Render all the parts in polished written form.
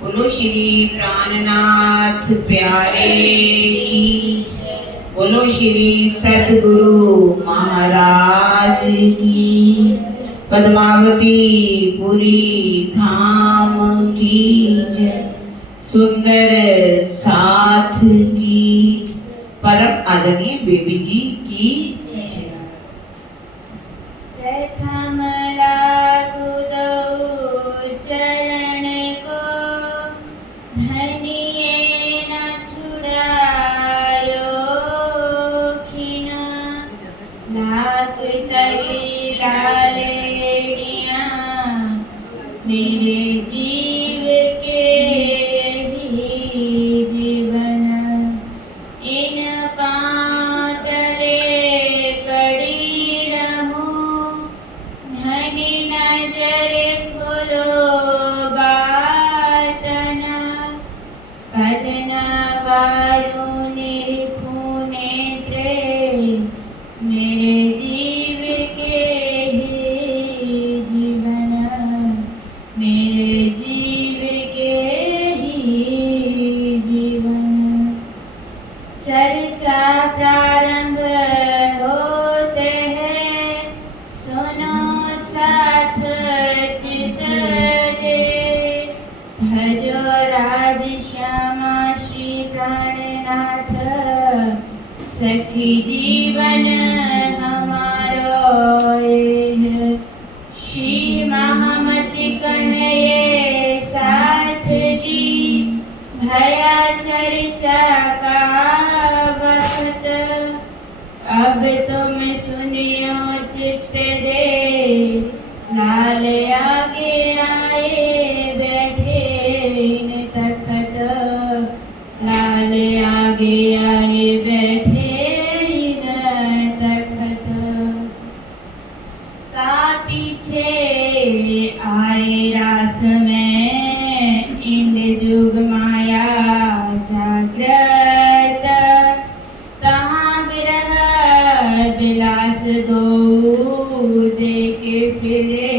बोलो श्री प्राणनाथ प्यारे की, बोलो श्री सद्गुरु महाराज की, पद्मावती पुरी धाम की जय, सुंदर साथ की, परम आदरणीय बेबी जी की जय। प्रथम लागू दो चरण को, धनिये न छुड़ायो खिन, लाख तली लालेड़ियाँ मेरे जीव के ही जीवन, इन पाँव तले पड़ी रहूं, धनी नजर खोलो बात न, पद न वायु निरखूं नेत्रे, मेरे जीव के ही जीवन, मेरे जीव के ही जीवन। चर्चा प्रारंभ होते हैं, सुनो साथ चित दे, भजो राज श्यामा श्री प्राणनाथ, सखी जीवन हमारो ये, श्री महामति कहे साथ जी, भया चर्चा का वक्त, अब तुम सुनियो चित्त दे, लाल आगे आए बैठे इन तखत, लाल आगे आए बैठे इन तखत, का पीछे आए रास में इंद्र जुग माया जागृत, कहाँ विरह विलास दो देके फिरे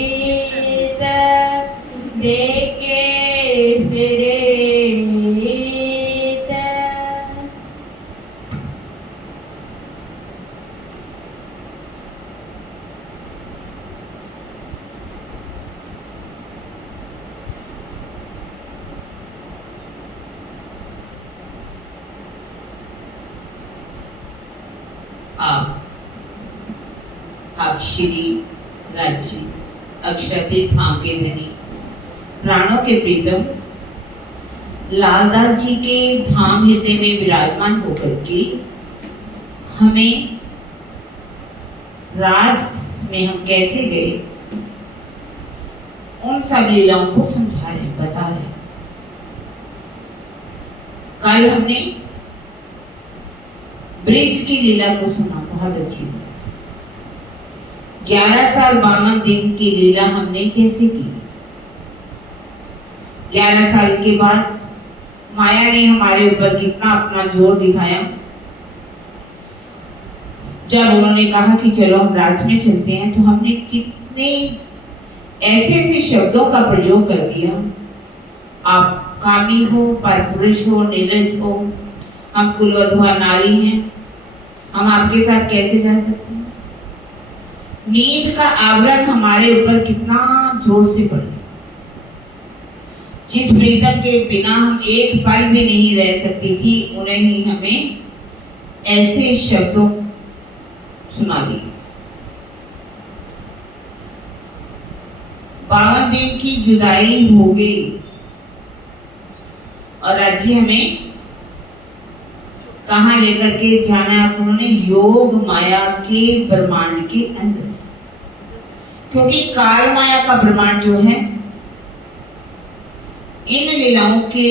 इत, देके फिरे इत। आप श्री राज्य अक्षरते धाम के धनी, प्राणों के प्रीतम लालदास जी के धाम हृदय में विराजमान होकर के हमें रास में हम कैसे गए उन सब लीलाओं को समझा रहे, बता रहे। कल हमने ब्रिज की लीला को सुना, बहुत अच्छी बात। 11 साल 52 दिन की लीला हमने कैसे की। 11 साल के बाद माया ने हमारे ऊपर कितना अपना जोर दिखाया, जब उन्होंने कहा कि चलो हम रास में चलते हैं, तो हमने कितने ऐसे ऐसे शब्दों का प्रयोग कर दिया। आप कामी हो, परपुरुष हो, नीलज हो, हम कुलवधुआ नारी हैं, हम आपके साथ कैसे जा सकते हैं। नींद का आवरण हमारे ऊपर कितना जोर से पड़ गया। जिस प्रीतम के बिना हम एक पल भी नहीं रह सकती थी, उन्हें ही हमें ऐसे शब्दों सुना दिए। 52 दिन की जुदाई हो गई और आज ही हमें कहाँ लेकर के जाना है। उन्होंने योग माया के ब्रह्मांड के अंदर, क्योंकि काल माया का ब्रह्मांड जो है इन लीलाओं के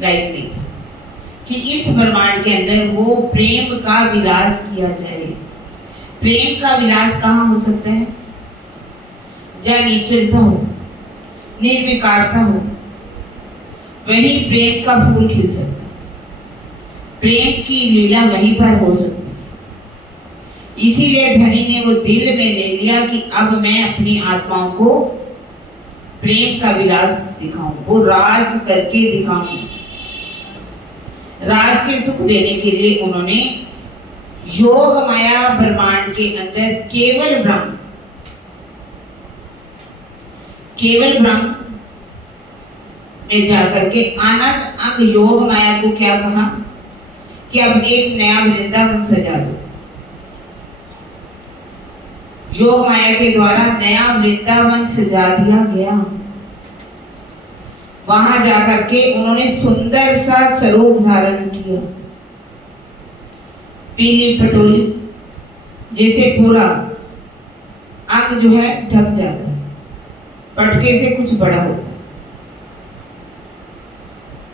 लायक नहीं था कि इस ब्रह्मांड के अंदर वो प्रेम का विलास किया जाए। प्रेम का विलास कहाँ हो सकता है? जहाँ निश्चलता हो, निर्विकारता हो, वही प्रेम का फूल खिल सकता है। प्रेम की लीला वहीं पर हो सकती है। इसीलिए धनी ने वो दिल में ले लिया कि अब मैं अपनी आत्माओं को प्रेम का विलास दिखाऊं, वो राज करके दिखाऊं। राज के सुख देने के लिए उन्होंने योग माया ब्रह्मांड के अंदर केवल ब्रह्म में जाकर के आनंद अंग योग माया को क्या कहा कि अब एक नया वृंदावन सजा दो। योग माया के द्वारा नया वृंदावन सजा दिया गया। वहां जाकर के उन्होंने सुंदर सा स्वरूप धारण किया, पीली पटोली जैसे पूरा अंग जो है ढक जाता है, पटके से कुछ बड़ा होता है।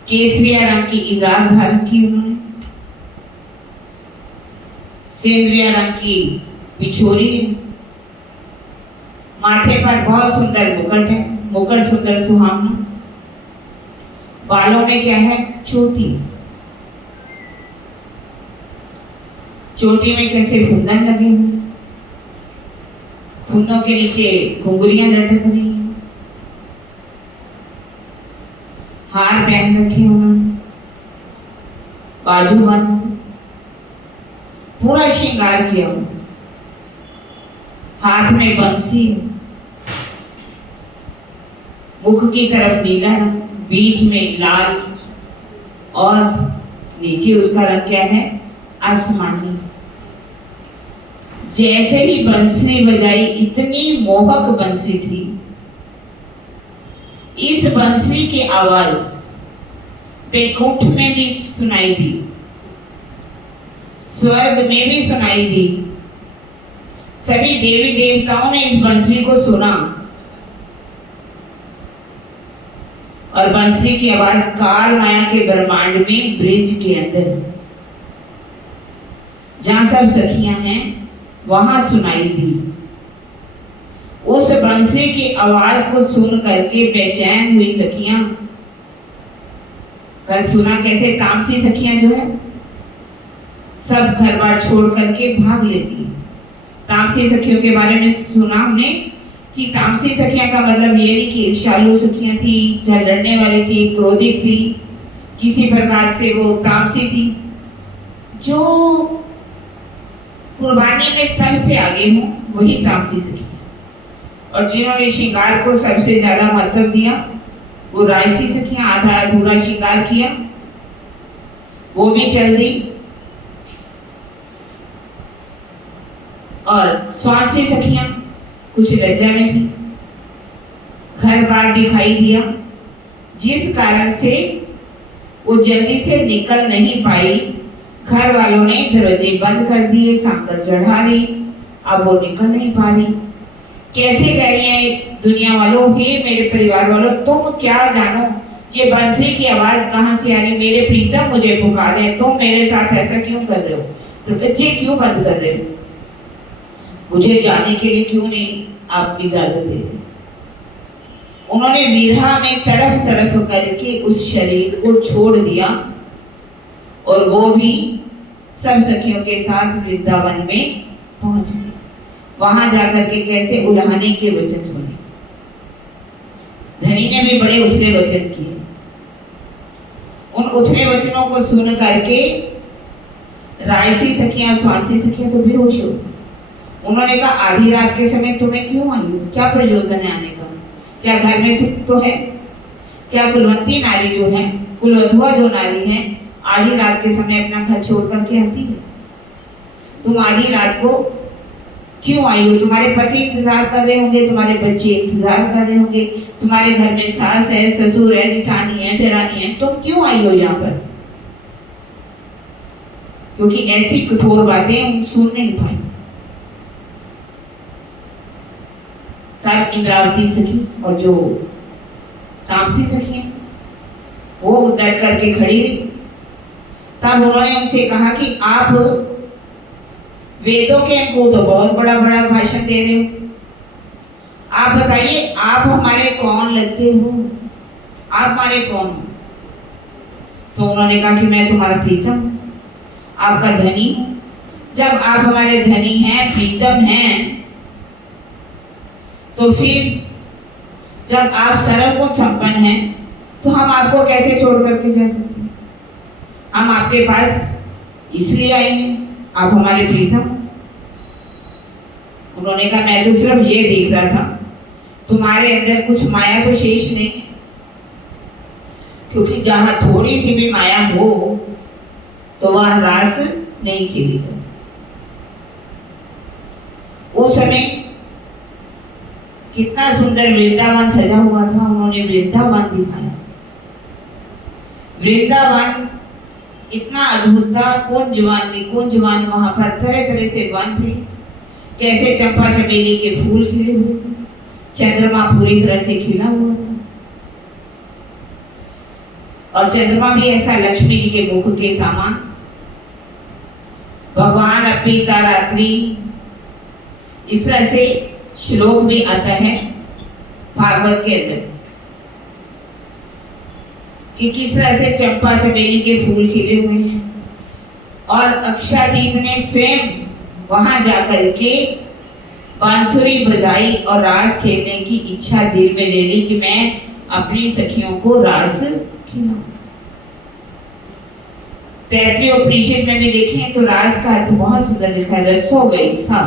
केसरिया रंग की इजार धारण की उन्होंने, सेंद्रिया रंग की पिछोरी है, माथे पर बहुत सुंदर मुकुट है, मुकुट सुंदर सुहावना, बालों में क्या है चोटी, चोटी में कैसे फुंदन लगे हुए, फुंदों के नीचे घुंघरियां लटक रही हैं, हार पहन रखे उन्होंने, बाजू बंद, पूरा श्रृंगार किया हुआ, हाथ में बंसी, मुख की तरफ नीला रंग, बीच में लाल और नीचे उसका रंग क्या है आसमानी। जैसे ही बंसी बजाई, इतनी मोहक बंसी थी, इस बंसी की आवाज बैकुंठ में भी सुनाई दी, स्वर्ग में भी सुनाई दी। सभी देवी देवताओं ने इस बंसी को सुना और बंसी की आवाज काल माया के ब्रह्मांड में ब्रिज के अंदर जहां सब सखियां हैं वहां सुनाई दी। उस बंसी की आवाज को सुन करके बेचैन हुई सखियां, कल सुना कैसे तामसी सखियां जो है सब घर बार छोड़ करके भाग लेती। तामसी सखियों के बारे में सुना हमने कि तामसी सखियां का मतलब ये नहीं कि ईर्ष्यालु सखियां थी, झगड़ने वाली थी, क्रोधित थी, किसी प्रकार से वो तामसी थी। जो कुर्बानी में सबसे आगे हो वही तामसी सखी, और जिन्होंने श्रृंगार को सबसे ज्यादा महत्व दिया वो राजसी सखियां, आधा अधूरा श्रृंगार किया वो भी चल दी, और स्वासी सखियां कुछ लज्जा में थी, घर बार दिखाई दिया, जिस कारण से वो जल्दी से निकल नहीं पाई। घर वालों ने दरवाजे बंद कर दिए, सांकल चढ़ा दी, अब वो निकल नहीं पा रही। कैसे कह रही है दुनिया वालों, हे मेरे परिवार वालों, तुम क्या जानो ये बंसी की आवाज कहाँ से आ रही, मेरे प्रीतम मुझे पुकारे, तुम मेरे साथ ऐसा क्यों कर रहे हो, दरवाजे क्यों बंद कर रहे हो, मुझे जाने के लिए क्यों नहीं आप इजाजत दे रहे। उन्होंने विरहा में तड़फ तड़फ करके उस शरीर को छोड़ दिया और वो भी सब सखियों के साथ वृंदावन में पहुंच गए। वहां जाकर के कैसे उल्हाने के वचन सुने। धनी ने भी बड़े उथले वचन किए। उन उथले वचनों को सुन करके रायसी सखियां, स्वासी सखियां तो बेहोश हो गई। उन्होंने कहा आधी रात के समय तुम्हें क्यों आई हो, क्या प्रयोजन है आने का, क्या घर में सुख तो है, क्या कुलवंती नारी जो है, कुलवधुआ जो नारी है, आधी रात के समय अपना घर छोड़ करके आती है। तुम आधी रात को क्यों आई हो, तुम्हारे पति इंतजार कर रहे होंगे, तुम्हारे बच्चे इंतजार कर रहे होंगे, तुम्हारे घर में सास है, ससुर है, जिठानी है, देरानी है, तुम क्यों आई हो यहाँ पर। क्योंकि ऐसी कठोर बातें हम सुन नहीं पाए। तब इंद्रावती सखी और जो तामसी सखी है वो डट करके खड़ी रही। तब उन्होंने उनसे कहा कि आप वेदों के को तो बहुत बड़ा बड़ा भाषण दे रहे हो, आप बताइए, आप हमारे कौन लगते हो? आप हमारे कौन हो? तो उन्होंने कहा कि मैं तुम्हारा प्रीतम, आपका धनी हूं। जब आप हमारे धनी हैं, प्रीतम हैं, तो फिर जब आप सरल गुण संपन्न हैं, तो हम आपको कैसे छोड़ करके जा सकते हैं? हम आपके पास इसलिए आएंगे, आप हमारे प्रीतम। उन्होंने कहा मैं तो सिर्फ ये देख रहा था, तुम्हारे अंदर कुछ माया तो शेष नहीं, क्योंकि जहां थोड़ी सी भी माया हो तो वह रास नहीं खेली जा सकती। उस समय कितना सुंदर वृंदावन सजा हुआ था, उन्होंने वृंदावन दिखाया। वृंदावन इतना अद्भुत था, कुंजवन वहां पर तरह तरह से वन थे, कैसे चंपा चमेली के फूल खिले हुए थे, चंद्रमा पूरी तरह से खिला हुआ था, और चंद्रमा भी ऐसा लक्ष्मी जी के मुख के समान। भगवान अपीता रात्रि, इस तरह से श्लोक भी आता है भागवत के अंदर कि किस तरह से चंपा चमेली के फूल खिले हुए हैं, और अक्षातीत ने स्वयं वहां जाकर के बांसुरी बजाई और रास खेलने की इच्छा दिल में ले ली कि मैं अपनी सखियों को रास खिलाऊं। तैतृय उपनिषद में भी देखें तो रास का अर्थ बहुत सुंदर लिखा है, रसो वैसा,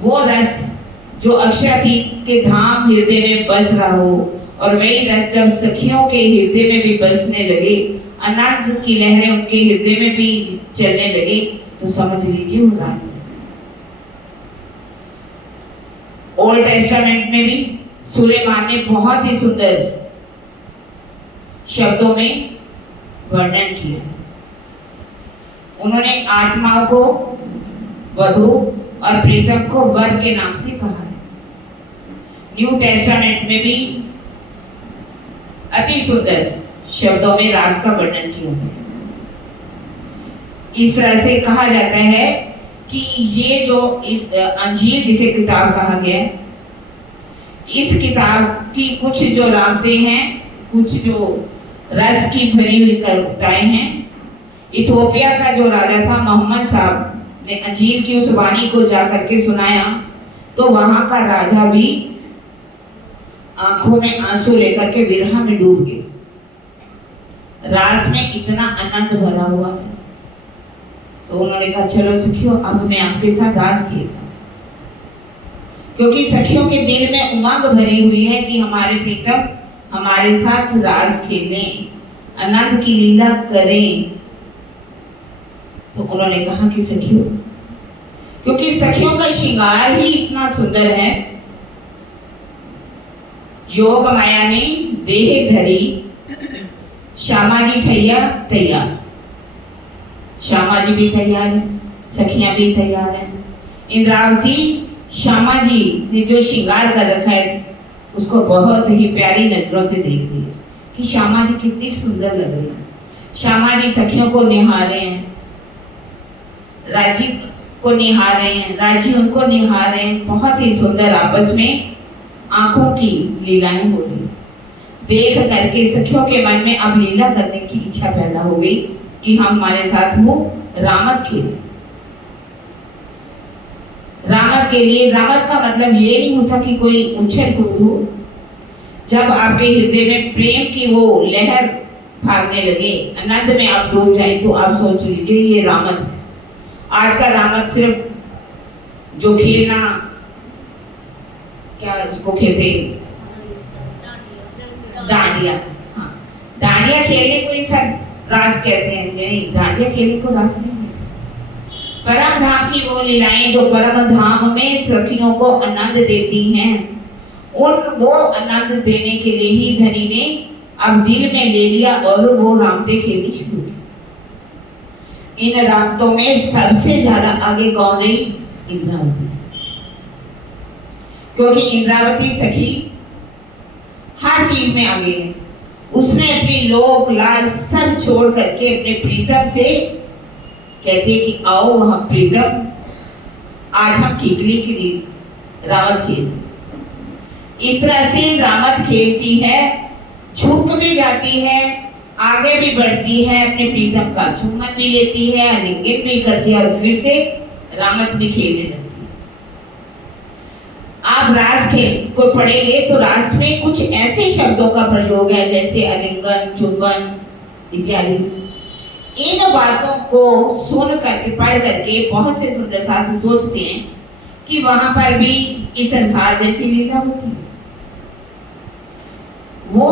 वो रस जो अक्षातीत के धाम हृदय में बस रहा हो, और वही रस जब सखियों के हृदय में भी बसने लगे, आनंद की लहरें उनके हृदय में भी चलने लगे, तो समझ लीजिए वो रास है। ओल्ड टेस्टामेंट में भी सुलेमान ने बहुत ही सुंदर शब्दों में वर्णन किया। उन्होंने आत्माओं को वधु और प्रीतम को वर के नाम से कहा है। न्यू टेस्टामेंट में भी अति सुंदर शब्दों में रास का वर्णन किया है। इस तरह से कहा जाता है कि ये जो इस अंजीर जिसे किताब कहा गया है, इस किताब की कुछ जो रामतें हैं, कुछ जो रस की भरी हुई कविताएं हैं, इथोपिया का जो राजा था मोहम्मद साहब ने अंजीर की उस वाणी को जाकर के सुनाया, तो वहां का राजा भी आंखों में आंसू लेकर के विरह में डूब गए। रास में इतना आनंद भरा हुआ है, तो उन्होंने कहा चलो सखियों, अब मैं आपके साथ रास खेलूं, क्योंकि सखियों के दिल में उमंग भरी हुई है कि हमारे प्रीतम हमारे साथ रास खेलें, आनंद की लीला करें। तो उन्होंने कहा कि सखियों, क्योंकि सखियों का श्रृंगार ही इतना सुंदर है, जोग माया ने देह धरी, श्यामा जी तैयार, श्यामा जी भी तैयार है, सखियां भी तैयार हैं। इंद्रावती श्यामा जी ने जो श्रृंगार कर रखा है उसको बहुत ही प्यारी नजरों से देख रही है कि श्यामा जी कितनी सुंदर लग रही है। श्यामा जी सखियों को निहार रहे हैं, राजी को निहार रहे हैं, राजी उनको निहार रहे हैं, बहुत ही सुंदर आपस में आंखों की लीलाएं हो रही। देख करके सखियों के मन में अब लीला करने की इच्छा पैदा हो गई कि हम हमारे साथ वो रामत खेलें। रामत के लिए, रामत का मतलब ये नहीं होता कि कोई उछल कूद हो। जब आपके हृदय में प्रेम की वो लहर भागने लगे, आनंद में आप डूब जाए, तो आप सोच लीजिए ये रामत है। आज का रामत सिर्फ जो खेलना, क्या उसको खेलते, डांडिया, हाँ, डांडिया खेलने को ही सब रास कहते हैं। नहीं, डांडिया खेलने को रास नहीं कहते। परम धाम की वो लीलाएं जो परम धाम में सखियों को आनंद देती हैं, वो आनंद देने के लिए ही धनी ने अब दिल में ले लिया और वो रामते खेलनी शुरू की। इन रामतों में सबसे ज्यादा आगे कौन रही? इंद्रावती से, क्योंकि इंद्रावती सखी हर चीज में आगे है। उसने अपनी लोक लाज सब छोड़ करके अपने प्रीतम से कहते कि आओ हम प्रीतम, आज हम कीकली की रावत खेलती। इस तरह से रावत खेलती है, झुक भी जाती है, आगे भी बढ़ती है, अपने प्रीतम का चुम्बन भी लेती है, आलिंगन भी करती है और फिर से रावत भी खेलने लगती है। आप रास खेल को पढ़ेंगे तो रास में कुछ ऐसे शब्दों का प्रयोग है जैसे आलिंगन, चुंबन इत्यादि। इन बातों को सुन करके पढ़ करके बहुत से सुंदर साथी सोचते हैं कि वहां पर भी इस संसार जैसी लीला होती है। वो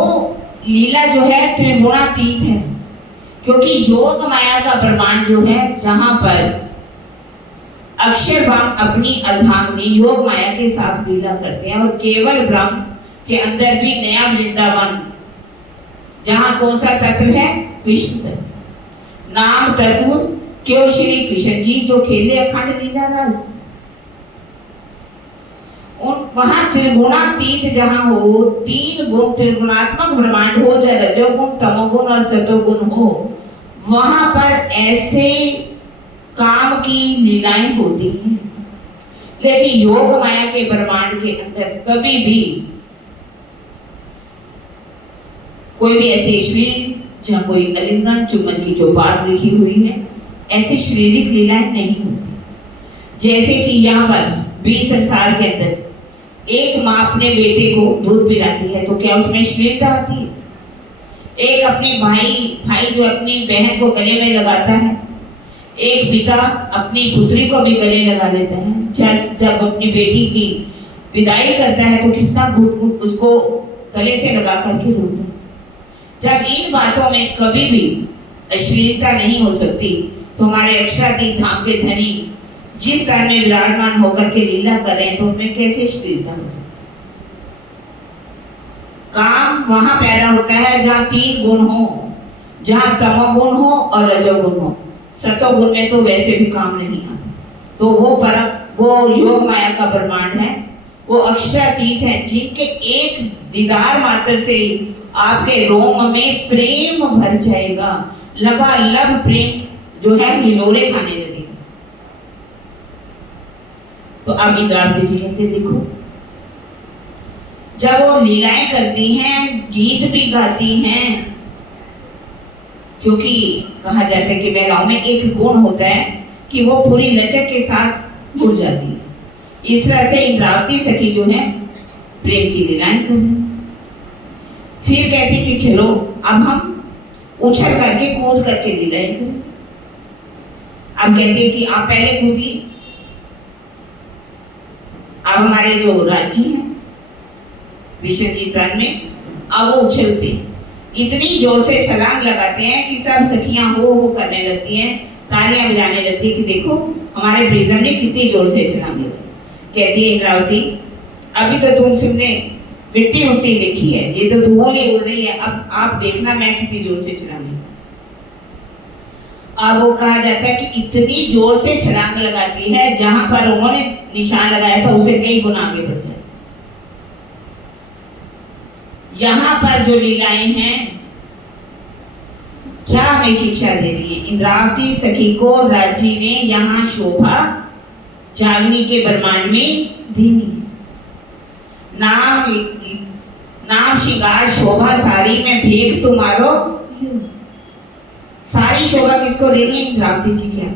लीला जो है त्रिगुणातीत है, क्योंकि योग माया का ब्रह्मांड जो है, जहां पर अक्षरधाम अपनी अर्धांगिनी योग माया के साथ लीला करते हैं, और केवल ब्रह्म के अंदर भी नया वृंदावन, जहां कौन सा तत्व है? कृष्ण तत्व। नाम तत्व क्यों श्री कृष्ण जी जो खेले अखंड लीला रस। वहां त्रिगुणातीत जहां हो, तीन गुण त्रिगुणात्मक ब्रह्मांड हो, चाहे रजोगुण, तमोगुण और सतोगुण हो, वहां पर ऐसे काम की लीलाएं होती हैं। लेकिन योग माया के ब्रह्मांड के अंदर कभी भी कोई भी ऐसी श्री जहां कोई आलिंगन चुम्बन की जो बात लिखी हुई है, ऐसी शारीरिक लीलाएं नहीं होती। जैसे कि यहाँ पर भी संसार के अंदर एक माँ अपने बेटे को दूध पिलाती है तो क्या उसमें श्लीलता आती है? एक अपनी भाई जो अपनी बहन को गले में लगाता है, एक पिता अपनी पुत्री को भी गले लगा लेता है। जब अपनी बेटी की विदाई करता है तो कितना घुट घुट उसको गले से लगा करके रोता है। जब इन बातों में कभी भी अश्लीलता नहीं हो सकती तो हमारे अक्षरातीत धाम के धनी जिस तरह में विराजमान होकर के लीला कर रहे हैं तो उनमें कैसे अश्लीलता हो सकती? काम वहां पैदा होता है जहां तीन गुण हो, जहां तमोगुण हो और रजोगुण हो। सतोगुण में तो वैसे भी काम नहीं आता। तो वो योग माया का ब्रह्मांड है, वो अक्षरातीत है, जिनके एक दीदार मात्र से आपके रोम में प्रेम भर जाएगा। लबालब प्रेम जो है हिलोरे खाने लगेगा। तो अब इंद्रावती जी कहते देखो, जब वो लीलाएं करती हैं, गीत भी गाती हैं, क्योंकि कहा जाता है कि महिलाओं में एक गुण होता है कि वो पूरी लचक के साथ उड़ जाती है। इस तरह से इंद्रावती सखी जो है प्रेम की लीलाएं कर रही। फिर कहती कि चलो अब हम उछल करके कूद करके लीलाएं करें। अब कहती है कि आप पहले कूदिए। अब हमारे जो राजी हैं विष्णु जी तन में, अब वो उछलती, इतनी जोर से छलांग लगाते हैं कि सब सखियां हो करने लगती हैं, तालियां बजाने लगती है कि देखो हमारे प्रीतम ने कितनी जोर से छलांग लगाई। कहती है इंद्रावती, अभी तो तुम सबने मिट्टी उड़ती देखी है, ये तो धुआं ही उड़ रही है, अब आप देखना मैं कितनी जोर से छलांग। अब वो कहा जाता है कि इतनी जोर से छलांग लगाती है, जहां पर उन्होंने निशान लगाया था उससे कई गुना आगे बढ़ जाए। यहाँ पर जो लीलाएं हैं क्या हमें शिक्षा दे रही है? इंद्रावती सखी को राजी ने यहाँ शोभा जागनी के ब्रह्मांड में देनी है। नाम शिकार शोभा सारी में भेख तुम्हारो। सारी शोभा किसको देनी है? इंद्रावती जी की।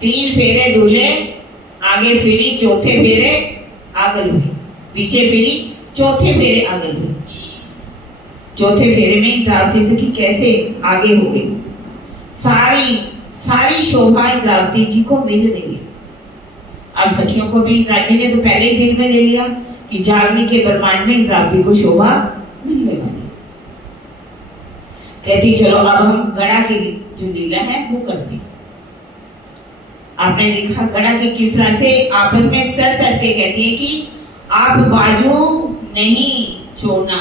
3 फेरे दूल्हे, आगे फेरी, चौथे फेरे आगल हुई, पीछे फेरी, चौथे फेरे आगल हुई। चौथे फेरे में इंद्रावती सखी कैसे आगे हो गई? सारी शोभा इंद्रावती जी को मिल रही है। अब सखियों को भी राजी ने तो पहले ही दिल में ले लिया कि जागनी के ब्रह्मांड में इंद्रावती को शोभा मिलने वाली। कहती चलो अब हम गड़ा की जो लीला है वो करती। आपने देखा गड़ा की किस तरह से आपस में सड़ के कहती है कि आप बाजू नहीं छोड़ना।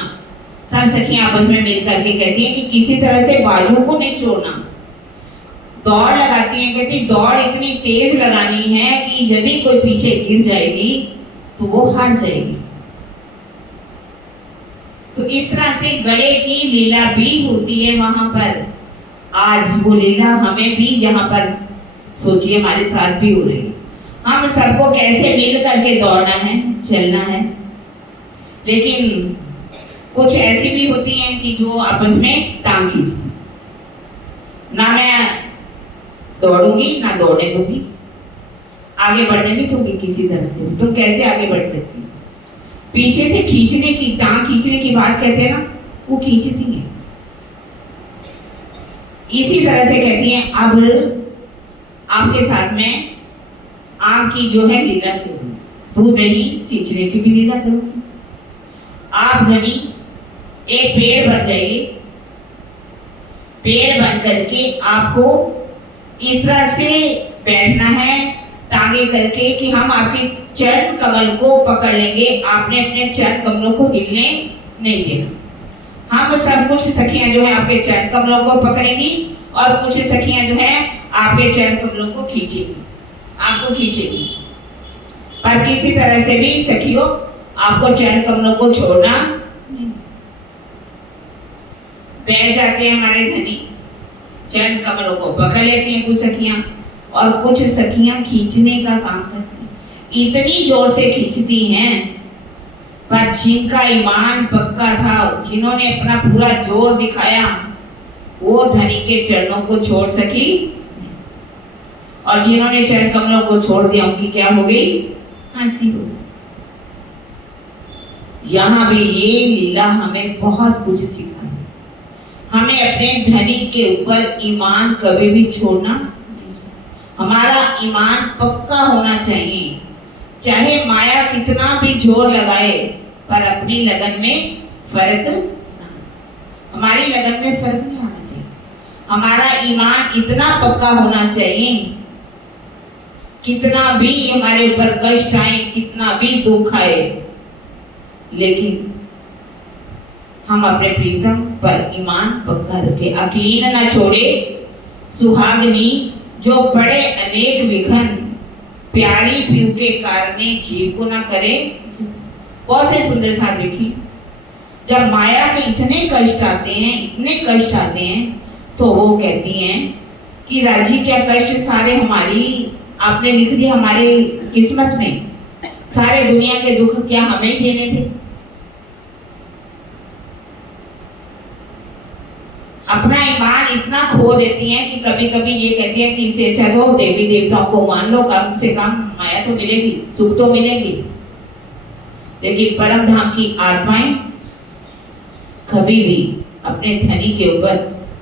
सब सखियां आपस में मिल करके कहती हैं कि किसी तरह से बाजू को नहीं छोड़ना। दौड़ लगाती हैं, कहती दौड़ इतनी तेज लगानी है कि यदि कोई पीछे गिर जाएगी तो वो हार जाएगी। तो इस तरह से गड़े की लीला भी होती है वहां पर। आज वो लीला हमें भी जहां पर सोचिए हमारे साथ भी हो रही है। हम सबको कैसे मिल करके दौड़ना है, चलना है। लेकिन कुछ ऐसी भी होती हैं कि जो आपस में टांग खींचती, ना मैं दौड़ूंगी ना दौड़ने दूंगी, आगे बढ़ने नहीं दूंगी किसी तरह से। तुम कैसे आगे बढ़ सकती? पीछे से खींचने की, टांग खींचने की बात कहते हैं ना, वो खींचती है। इसी तरह से कहती हैं अब आपके साथ में आम की जो है लीला करूंगी, दूध दही सींचने की भी लीला करूंगी। आप धनी एक पेड़ बन जाइए, पेड़ बन करके आपको इस तरह से बैठना है टांगे करके कि हम आपके चरण कमल को पकड़ लेंगे, आपने अपने चरण कमलों को हिलने नहीं देना। हम सब कुछ सखियां जो है आपके चरण कमलों को पकड़ेंगी और कुछ सखियां जो है आपके चरण कमलों को खींचेगी, आपको खींचेगी। पर किसी तरह से भी सखियों आपको चरण कमलों को छोड़ना नहीं। बैठ जाते हैं हमारे धनी, चरण कमलों को पकड़ लेती हैं कुछ सखियां, और कुछ सखियां खींचने का काम करती हैं। इतनी जोर से खींचती हैं, पर जिनका ईमान पक्का था, जिन्होंने अपना पूरा जोर दिखाया, वो धनी के चरणों को छोड़ सकी, और जिन्होंने चरण कमलों को छोड़ दिया उनकी क्या हो गई? हंसी हो गई। यहाँ भी ये लीला हमें बहुत कुछ सिखाई। हमें अपने धनी के ऊपर ईमान कभी भी छोड़ना नहीं चाहिए। हमारा ईमान पक्का होना चाहिए, चाहे माया कितना भी जोर लगाए, पर अपनी लगन में फर्क ना, हमारी लगन में फर्क नहीं आना चाहिए। हमारा ईमान इतना पक्का होना चाहिए, कितना भी हमारे ऊपर कष्ट आए, कितना भी दुख आए, लेकिन हम अपने प्रीतम पर ईमान पक्का रखे। अकीन न छोड़े सुहागनी, जो पड़े अनेक विघन, प्यारी पीऊ के कारणे जीव को ना करे। बहुत से सुंदर साथ देखी, जब माया के इतने कष्ट आते हैं, इतने कष्ट आते हैं, तो वो कहती हैं कि राजी क्या कष्ट सारे हमारी आपने लिख दिया हमारे किस्मत में, सारे दुनिया के दुख क्या हमें ही देने थे। अपना ईमान इतना खो देती हैं कि कभी कभी ये कहती है कि इससे अच्छा तो देवी देवताओं को मान लो, कम से कम माया तो मिलेगी, सुख तो मिलेगी। लेकिन परम धाम की आत्माएं कभी भी अपने धनी के ऊपर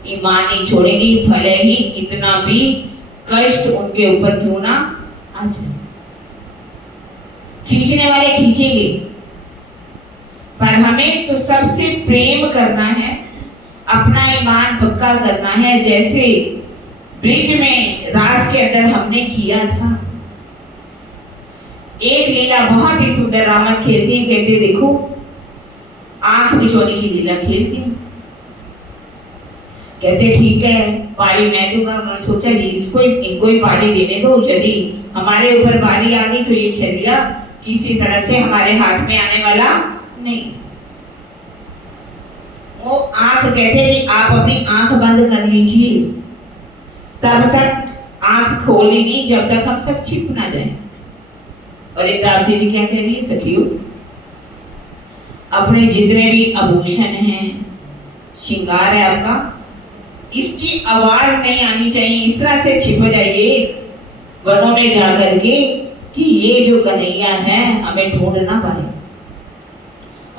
ईमान नहीं छोड़ेगी, भले ही कितना भी कष्ट उनके ऊपर क्यों ना आ जाए। खींचने वाले खींचेंगे, पर हमें तो सबसे प्रेम करना है, अपना ईमान पक्का करना है। जैसे ब्रिज में रास के अंदर हमने किया था, एक लीला बहुत ही सुंदर रामत खेलती है, कहते देखो आंख बिछोने की लीला खेलती है। कहते ठीक है पारी मैं दूंगा। मैंने सोचा जी इनको ही पारी देने दो, यदि हमारे ऊपर बारी आ गई तो ये छलिया किसी तरह से हमारे हाथ में आने वाला नहीं। वो आंख कहते कि आप अपनी आंख बंद कर लीजिए, तब तक आंख खोली नहीं जब तक हम सब छिप ना जाए। और इंद्रावती जी क्या कह रही है? सखियों अपने जितने भी आभूषण हैं, श्रृंगार है आपका, इसकी आवाज नहीं आनी चाहिए। इस तरह से छिप जाइए वनों में जाकर के कि ये जो कन्हैया है हमें ढूंढ ना पाए।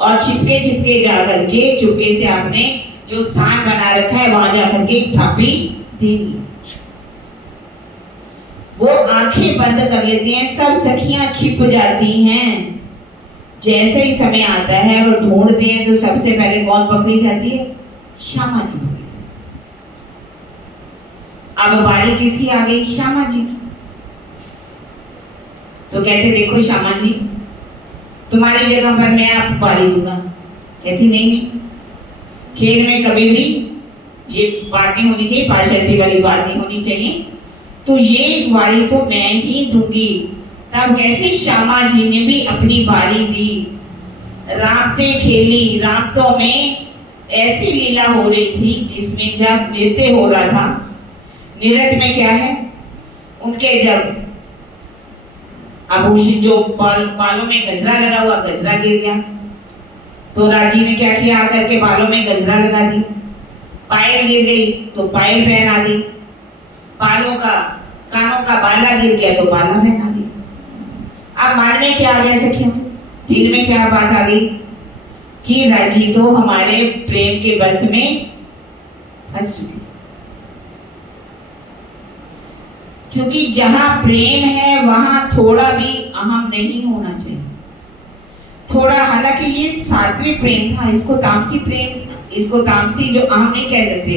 और छिपके छिपके जाकर के चुपके से आपने जो स्थान बना रखा है वहां जाकर के थापी देनी। वो आंखें बंद कर लेती हैं, सब सखियां छिप जाती हैं। जैसे ही समय आता है वो ढूंढते हैं तो सबसे पहले कौन पकड़ी जाती है? श्यामा जी। अब बारी किसकी आ गई? श्यामा जी की। तो कहते देखो श्यामा जी तुम्हारी जगह पर मैं आपको बारी दूंगा। कहती नहीं, खेल में कभी भी ये बात नहीं होनी चाहिए, पार्शलिटी वाली बात नहीं होनी चाहिए, तो ये बारी तो मैं ही दूंगी। तब कैसे श्यामा जी ने भी अपनी बारी दी, रामते खेली। रामतों में ऐसी लीला हो रही थी जिसमें जब नृत्य हो रहा था, नृत्य में क्या है, उनके जब आभूषण जो बालों में गजरा लगा हुआ, गजरा गिर गया। तो राजी ने क्या किया, आकर के बालों में गजरा लगा दी। पायल गिर गई तो पायल पहना दी। कानों का बाला गिर गया तो बाला पहना दी। अब मन में क्या आ गया सखियों, दिल में क्या बात आ गई कि राजी तो हमारे प्रेम के बस में फंस चुकी। क्योंकि जहां प्रेम है वहां थोड़ा भी अहम नहीं होना चाहिए। थोड़ा, हालांकि ये सात्विक प्रेम था, इसको तामसी प्रेम, इसको तामसी जो अहम नहीं कह सकते,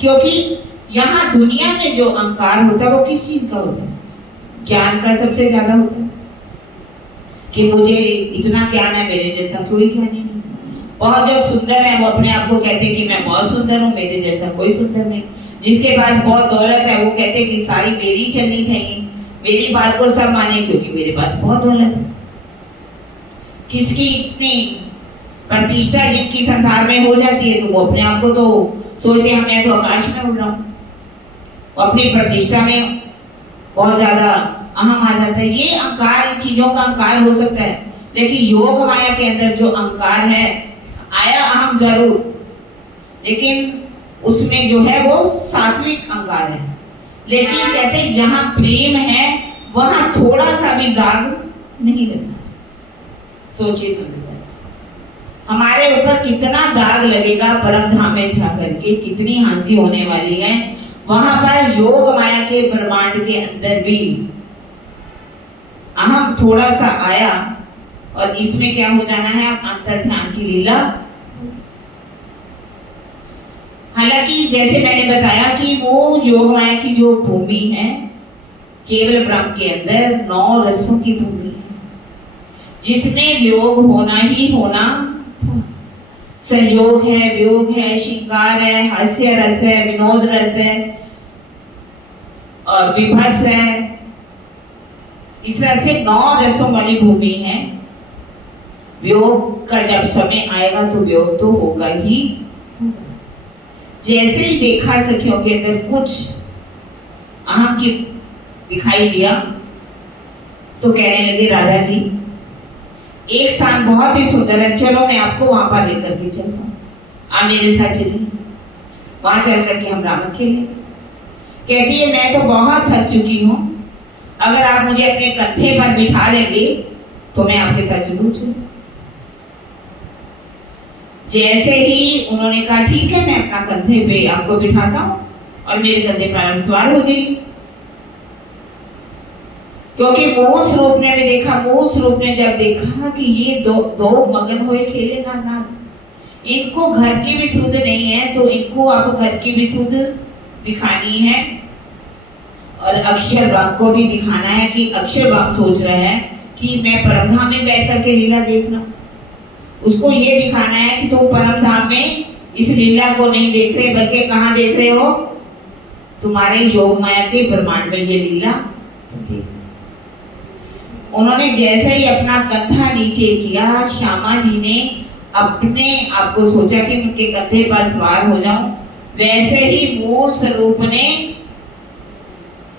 क्योंकि यहाँ दुनिया में जो अहंकार होता है वो किस चीज का होता है? ज्ञान का सबसे ज्यादा होता है कि मुझे इतना ज्ञान है, मेरे जैसा कोई ज्ञान नहीं। बहुत जो सुंदर है वो अपने आप को कहते हैं कि मैं बहुत सुंदर हूँ, मेरे जैसा कोई सुंदर नहीं। जिसके पास बहुत दौलत है वो कहते हैं कि सारी मेरी चलनी चाहिए, मेरी बात को सब माने क्योंकि मेरे पास बहुत दौलत है। किसकी इतनी प्रतिष्ठा जिनकी संसार में हो जाती है तो वो अपने आप को तो सोचते हैं मैं तो आकाश में उड़ रहा हूँ, अपनी प्रतिष्ठा में बहुत ज्यादा अहम आ जाता है। ये अहंकार, इन चीजों का अहंकार हो सकता है, लेकिन योग माया के अंदर जो अहंकार है, आया अहम जरूर, लेकिन उसमें जो है वो सात्विक अहंकार है। लेकिन कहते हैं जहां प्रेम है वहां थोड़ा सा भी दाग नहीं लगना चाहिए। सोचिए हमारे ऊपर कितना दाग लगेगा परम धाम में जाकर के, कितनी हंसी होने वाली है वहां पर। योग माया के ब्रह्मांड के अंदर भी अहम थोड़ा सा आया और इसमें क्या हो जाना है, अब अंतर ध्यान की लीला। हालांकि जैसे मैंने बताया कि वो योग माया की जो भूमि है, केवल ब्रह्म के अंदर 9 रसों की भूमि है, जिसमें योग होना ही होना था। संयोग है, वियोग है, श्रृंगार है, हास्य रस है, विनोद रस है और विभत्स है। इस तरह से 9 रसों वाली भूमि है। वियोग का जब समय आएगा तो वियोग तो होगा ही होगा। जैसे ही देखा सखियों के अंदर कुछ अहम की दिखाई दिया तो कहने लगे राधा जी एक स्थान बहुत ही सुंदर है, चलो मैं आपको वहां पर लेकर के चलता हूँ, आप मेरे साथ चलिए, वहां चल करके हम रावण खेलेंगे। कहती है मैं तो बहुत थक चुकी हूँ, अगर आप मुझे अपने कंधे पर बिठा लेंगे तो मैं आपके साथ जरूर चलूं। जैसे ही उन्होंने कहा ठीक है मैं अपना कंधे पे आपको बिठाता हूँ और मेरे कंधे पर आप सवार हो जाइए, क्योंकि मूल स्वरूप ने भी देखा, मूल स्वरूप ने जब देखा कि ये दो मगन हुए खेले ना, इनको घर की भी सुध नहीं है तो इनको अब घर की भी सुध दिखानी है और अक्षर ब्रह्म को भी दिखाना है कि अक्षर ब्रह्म सोच रहा है कि मैं परमधाम में बैठ करके लीला देखना। उसको ये दिखाना है कि तुम परमधाम में इस लीला को नहीं देख रहे बल्कि कहाँ देख रहे हो, तुम्हारे योग माया के ब्रह्मांड में ये लीला तुम देख। उन्होंने जैसे ही अपना कंधा नीचे किया, श्यामा जी ने अपने आप को सोचा कि उनके कंधे पर सवार हो जाऊं, वैसे ही मूल स्वरूप ने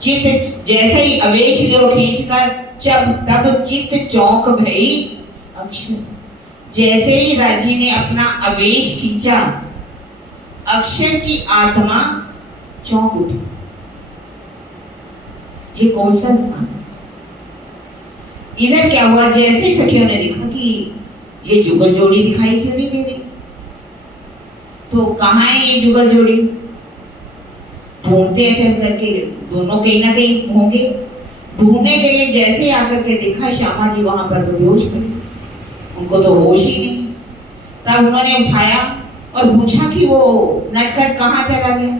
चित्त जैसे ही आवेश लो खींचकर जब तब चित्त चौंक भई अक्षर। जैसे ही राजी ने अपना आवेश खींचा, अक्षर की आत्मा चौंक उठी। ये कौन सा स्थान? इधर क्या हुआ, जैसे ही सखियों ने देखा कि ये जुगल जोड़ी दिखाई क्यों नहीं दे रही, तो कहाँ है ये जुगल जोड़ी? ढूंढते चल करके, दोनों कहीं ना कहीं होंगे। ढूंढने के लिए जैसे आकर के देखा श्यामा जी वहां पर तो बेहोश पड़े, उनको तो होश ही नहीं। तब उन्होंने उठाया और पूछा कि वो नटखट कहाँ चला गया।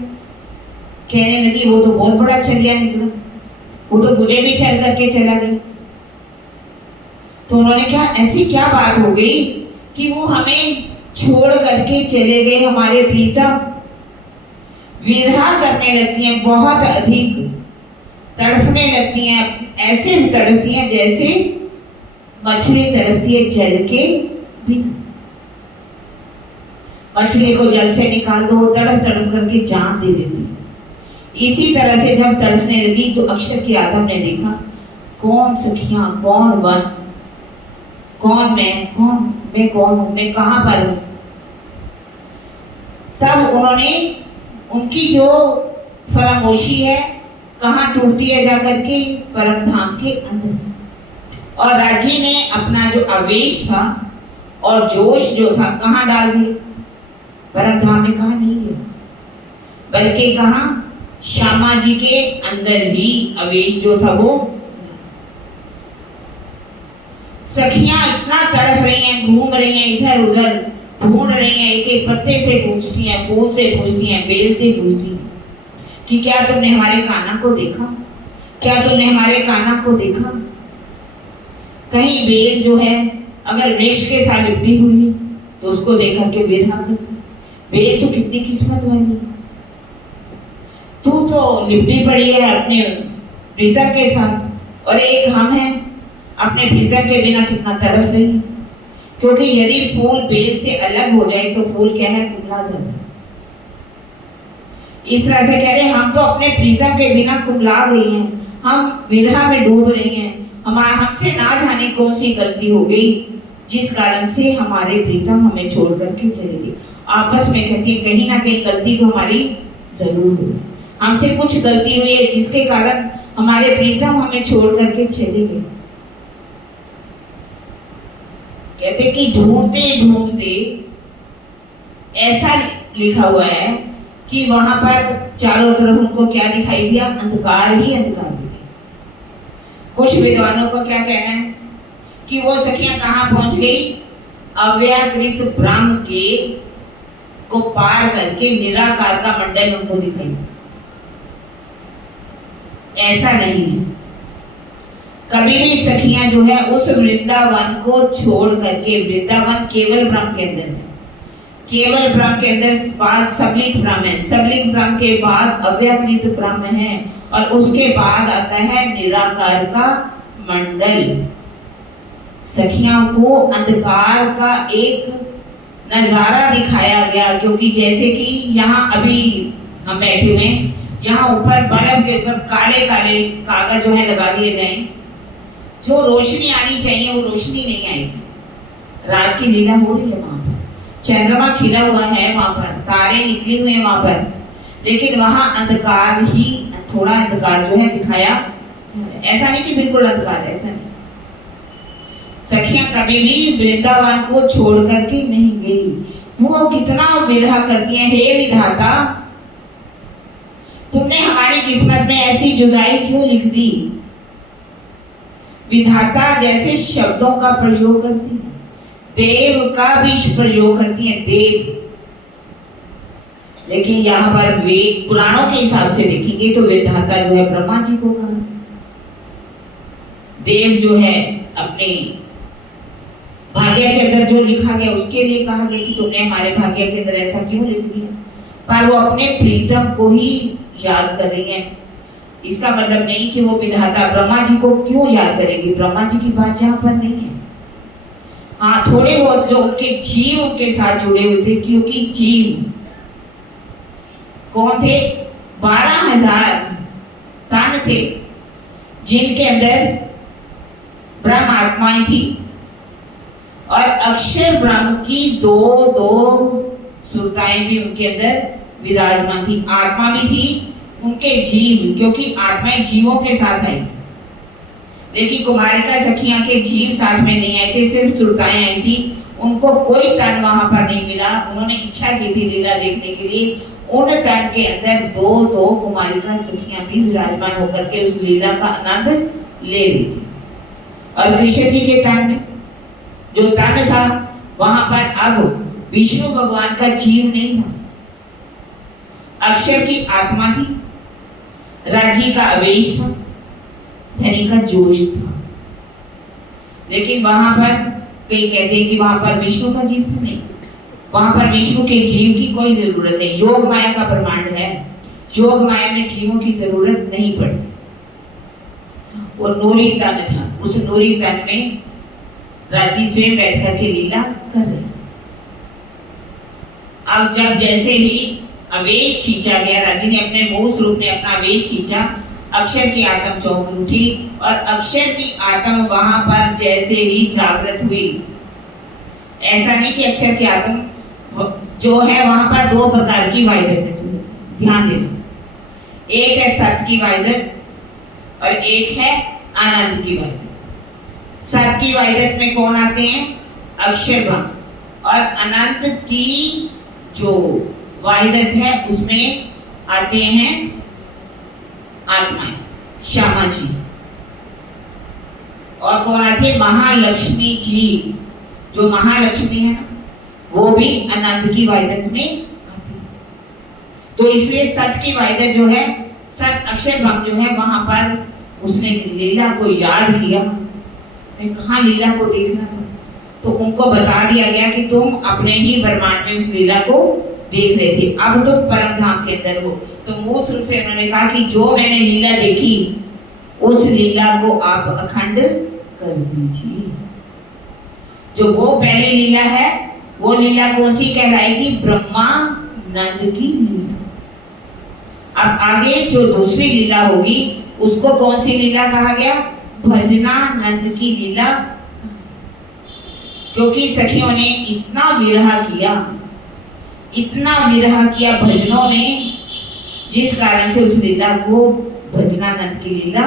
कहने लगी वो तो बहुत बड़ा छलिया निकला, वो तो मुझे भी छल करके चला गया। तो उन्होंने कहा ऐसी क्या बात हो गई कि वो हमें छोड़ करके चले गए, हमारे प्रीतम। विरहा करने लगती हैं, बहुत अधिक तड़फने लगती हैं, ऐसे तड़फती हैं जैसे मछली तड़फती है जल के बिना। मछली को जल से निकाल दो, तड़फ तड़फ करके जान दे देती है। इसी तरह से जब तड़फने लगी तो अक्षर की आत्मा ने देखा कौन सखियां, कौन वन, कौन मैं कौन हूं, मैं कहां पर हूं। तब उन्होंने उनकी जो फरामोशी है कहां टूटती है जाकर के परम धाम के अंदर। और राजी ने अपना जो आवेश था और जोश जो था कहां डाल दिया, परम धाम में कहा नहीं गया, बल्कि कहा श्यामा जी के अंदर ही आवेश जो था वो। सखियां इतना तड़प रही हैं, घूम रही हैं, इधर उधर ढूंढ रही हैं, एक एक पत्ते से पूछती हैं, फूल से पूछती हैं, बेल से पूछती हैं कि क्या तुमने हमारे कान्हा को देखा, क्या तुमने हमारे कान्हा को देखा। कहीं बेल जो है अगर वृक्ष के साथ लिपटी हुई है तो उसको देख करके बिरहा करती, बेल तो कितनी किस्मत वाली, तू तो लिपटी पड़ी है अपने प्रीतम के साथ, और एक हम हैं अपने प्रीतम के बिना कितना तड़फ रही। क्योंकि यदि फूल बेल से अलग हो जाए तो फूल क्या है, कुमला जाता है। इस तरह से कह रहे हम तो अपने प्रीतम के बिना कुमला गई हैं, हम विरह में डूब रही हैं, हमसे ना जाने कौन सी गलती हो गई जिस कारण से हमारे प्रीतम हमें छोड़ करके चले गए। आपस में कहती है कहीं ना कहीं गलती तो हमारी जरूर हुई, हमसे कुछ गलती हुई है जिसके कारण हमारे प्रीतम हमें छोड़ करके चले गए। कहते कि ढूंढते ढूंढते ऐसा लिखा हुआ है कि वहां पर चारों तरफ उनको क्या दिखाई दिया, अंधकार ही अंधकार दिखाई। कुछ विद्वानों का क्या कहना है कि वो सखियां कहां पहुंच गई, अव्याकृत ब्रह्म के को पार करके निराकार का मंडल उनको दिखाई। ऐसा नहीं है, कभी भी सखियां जो है उस वृंदावन को छोड़ करके, वृंदावन केवल ब्रह्म के अंदर है, केवल ब्रह्म के अंदर बाद सबलिंग ब्रह्म है, सबलिंग ब्रह्म के बाद अव्याकृत ब्रह्म है, और उसके बाद आता है निराकार का मंडल। सखियां को अंधकार का एक नजारा दिखाया गया, क्योंकि जैसे कि यहाँ अभी हम बैठे हुए हैं, यहाँ ऊपर बल्ब के ऊपर काले काले कागज जो है लगा दिए गए, जो रोशनी आनी चाहिए वो रोशनी नहीं आएगी। रात की लीला हो रही है वहां पर, चंद्रमा खिला हुआ है वहां पर, तारे निकले हुए हैं वहां पर, लेकिन वहां अंधकार ही, थोड़ा अंधकार जो है दिखाया। ऐसा नहीं कि बिल्कुल अंधकार, ऐसा नहीं। सखियां कभी भी वृंदावन को छोड़ करके नहीं गई, वो कितना विरह करती हैं, हे विधाता तुमने हमारी किस्मत में ऐसी जुदाई क्यों लिख दी। विधाता जैसे शब्दों का प्रयोग करती है, देव का भी प्रयोग करती है, देव। लेकिन यहाँ पर वेद पुराणों के हिसाब से देखेंगे तो विधाता जो है ब्रह्मा जी को कहा, देव जो है अपने भाग्य के अंदर जो लिखा गया उसके लिए कहा गया कि तुमने हमारे भाग्य के अंदर ऐसा क्यों लिख दिया। पर वो अपने प्रीतम को ही याद कर रही है। इसका मतलब नहीं कि वो विधाता ब्रह्मा जी को क्यों याद करेगी, ब्रह्मा जी की बात यहाँ पर नहीं है। हाँ, थोड़े बहुत जो उनके जीव उनके साथ जुड़े हुए थे, क्योंकि जीव कौन थे, 12,000 तन थे जिनके अंदर ब्रह्म आत्माएं थी, और अक्षर ब्रह्म की दो सुरताएं भी उनके अंदर विराजमान थी, आत्मा भी थी, उनके जीव, क्योंकि आत्माएं जीवों के साथ आई थी, लेकिन कुमारिका सखियां के जीव साथ में नहीं आए थे, सिर्फ सुरताएं आई थी। उनको कोई तन वहां पर नहीं मिला, उन्होंने इच्छा की थी लीला देखने के लिए, उन तन के अंदर दो कुमारिका सखियां भी विराजमान होकर के उस लीला का आनंद ले रही थी। और कृष्ण जी के तन में जो तन था वहां पर अब विष्णु भगवान का जीव नहीं था, अक्षर की आत्मा थी, राज्य का आवेश था, धनी का जोश था। लेकिन वहां पर कई कहते हैं कि वहां पर विष्णु का जीव था, नहीं, वहां पर विष्णु के जीव की कोई जरूरत नहीं। योग माया का प्रमाण है, योग माया में जीवों की जरूरत नहीं पड़ती। वो नूरी तन था, उस नूरी तन में राजी स्वयं बैठ कर के लीला कर रहे थे। अब जब जैसे ही आवेश खींचा गया, राजी ने अपने मूल स्वरूप में अपना आवेश खींचा, अक्षर की आत्म चौंक उठी और अक्षर की आत्म वहां पर जैसे ही जागृत हुई। ऐसा नहीं कि अक्षर की आत्म जो है वहां पर दो प्रकार की वाहिदत है, ध्यान देना। एक है सत की वाहिदत और एक है आनंद की वाहिदत। सत की वाहिदत में कौन आते हैं? अक्षर ब्रह्म। और अनंत की जो वाहिदत है उसमें आते हैं आत्माएं, श्यामा जी। और कौन आती है? महालक्ष्मी जी। जो महालक्ष्मी है ना, वो भी अनंत की वाहिदत में आती है। तो इसलिए सत की वाहिदत जो है, सत अक्षर ब्रह्म जो है, वहां पर उसने लीला को याद किया। मैं कहाँ लीला को देखना था, तो उनको बता दिया गया कि तुम अपने ही ब्रह्मांड में उस लीला को देख रहे थे, अब तो परम धाम के अंदर हो। तो मूल रूप से उन्होंने कहा कि जो मैंने लीला देखी उस लीला को आप अखंड कर दीजिए। जो वो पहली लीला है, वो लीला कौन सी कहलाएगी? ब्रह्मानंद की लीला। अब आगे जो दूसरी लीला होगी उसको कौन सी लीला कहा गया? भजनानंद की लीला। क्योंकि सखियों ने इतना विरह किया, इतना विरह किया भजनों में, जिस कारण से उस लीला को भजनानंद की लीला।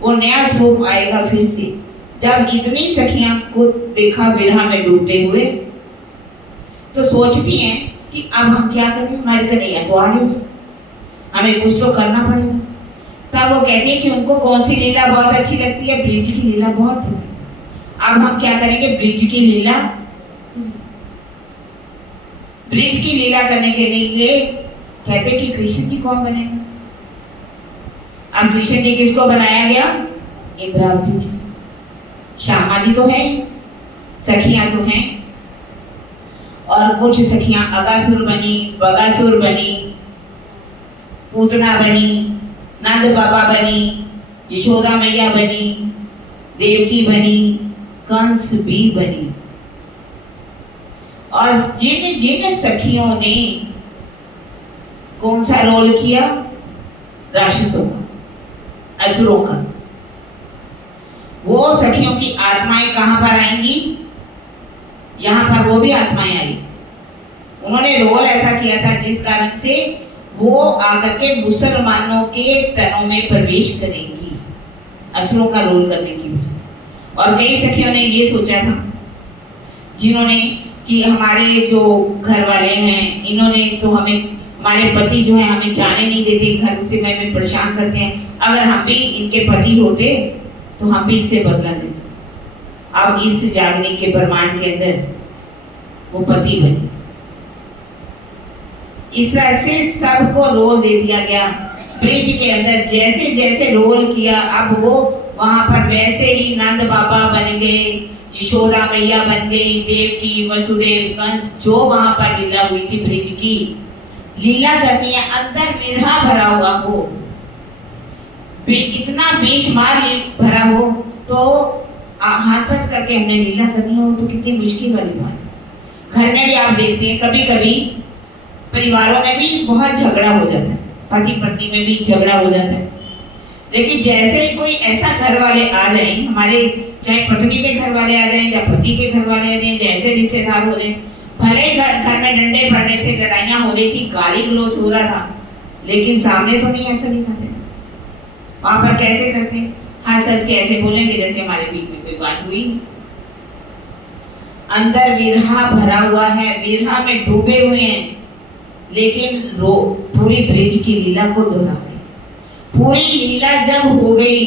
वो नया स्वरूप आएगा फिर से, जब इतनी सखियां को देखा विरह में डूबते हुए, तो सोचती हैं कि अब हम क्या करें, हमारे कन्हैया तो आ रही है, हमें कुछ तो करना पड़ेगा। तब वो कहती है कि उनको कौन सी लीला बहुत अच्छी लगती है? ब्रिज की लीला बहुत पसंद। अब हम क्या करेंगे? ब्रिज की लीला। ब्रिज की लीला करने के लिए कहते कि कृष्ण जी कौन बनेगा? अब कृष्ण जी किसको बनाया गया? इंद्रावती जी। श्यामा जी तो है, सखियां तो हैं, और कुछ सखियां अगासुर बनी, बगासुर बनी, पूतना बनी, नंद बाबा बनी, यशोदा मैया बनी, देवकी बनी, कंस भी बनी। और जिन जिन सखियों ने कौन सा रोल किया? राक्षसों का, असुरों का। वो सखियों की आत्माएं कहां पर आएंगी? यहां पर वो भी आत्माएं आई। उन्होंने रोल ऐसा किया था जिस कारण से वो आकर के मुसलमानों के तनों में प्रवेश करेंगी, असुरों का रोल करने की वजह। और कई सखियों ने ये सोचा था, जिन्होंने कि हमारे जो घर वाले हैं, इन्होंने तो हमें, हमारे पति जो है हमें जाने नहीं देते, घर से हमें परेशान करते हैं, अगर हम भी इनके पति होते तो हम भी इनसे बदला लेते। अब इस जागने के ब्रह्मांड के अंदर वो पति बने। इस तरह से सबको रोल दे दिया गया। ब्रिज के अंदर जैसे जैसे रोल किया, अब वो वहां पर वैसे ही नंद बाबा बन गए, यशोदा मैया बन गई, देवकी, वसुदेव, कंस, जो वहां पर लीला हुई थी ब्रिज की लीला करनी है, अंदर विरह भरा हुआ हो, इतना बेशुमार भरा हो, तो हंस हंस करके हमने लीला करनी हो तो कितनी मुश्किल वाली बात है। घर में भी आप देखते हैं कभी कभी परिवारों में भी बहुत झगड़ा हो जाता है, पति पत्नी में भी झगड़ा हो जाता है। लेकिन जैसे ही कोई ऐसा घर वाले आ जाए, हमारे चाहे पत्नी के घर वाले आ जाए या पति के घर वाले आ जाए, जैसे रिश्तेदार हो जाए, भले ही घर में डंडे पड़ रहे थे, लड़ाइयाँ हो रही थी, गाली गलौज हो रहा था, लेकिन सामने तो नहीं ऐसा दिखाते। वहां पर कैसे करते? हंस हंस के ऐसे बोलेंगे जैसे हमारे बीच में कोई बात हुई। अंदर विरहा भरा हुआ है, विरहा में डूबे हुए हैं, लेकिन पूरी ब्रिज की लीला को दोहरा रहे। पूरी लीला जब हो गई,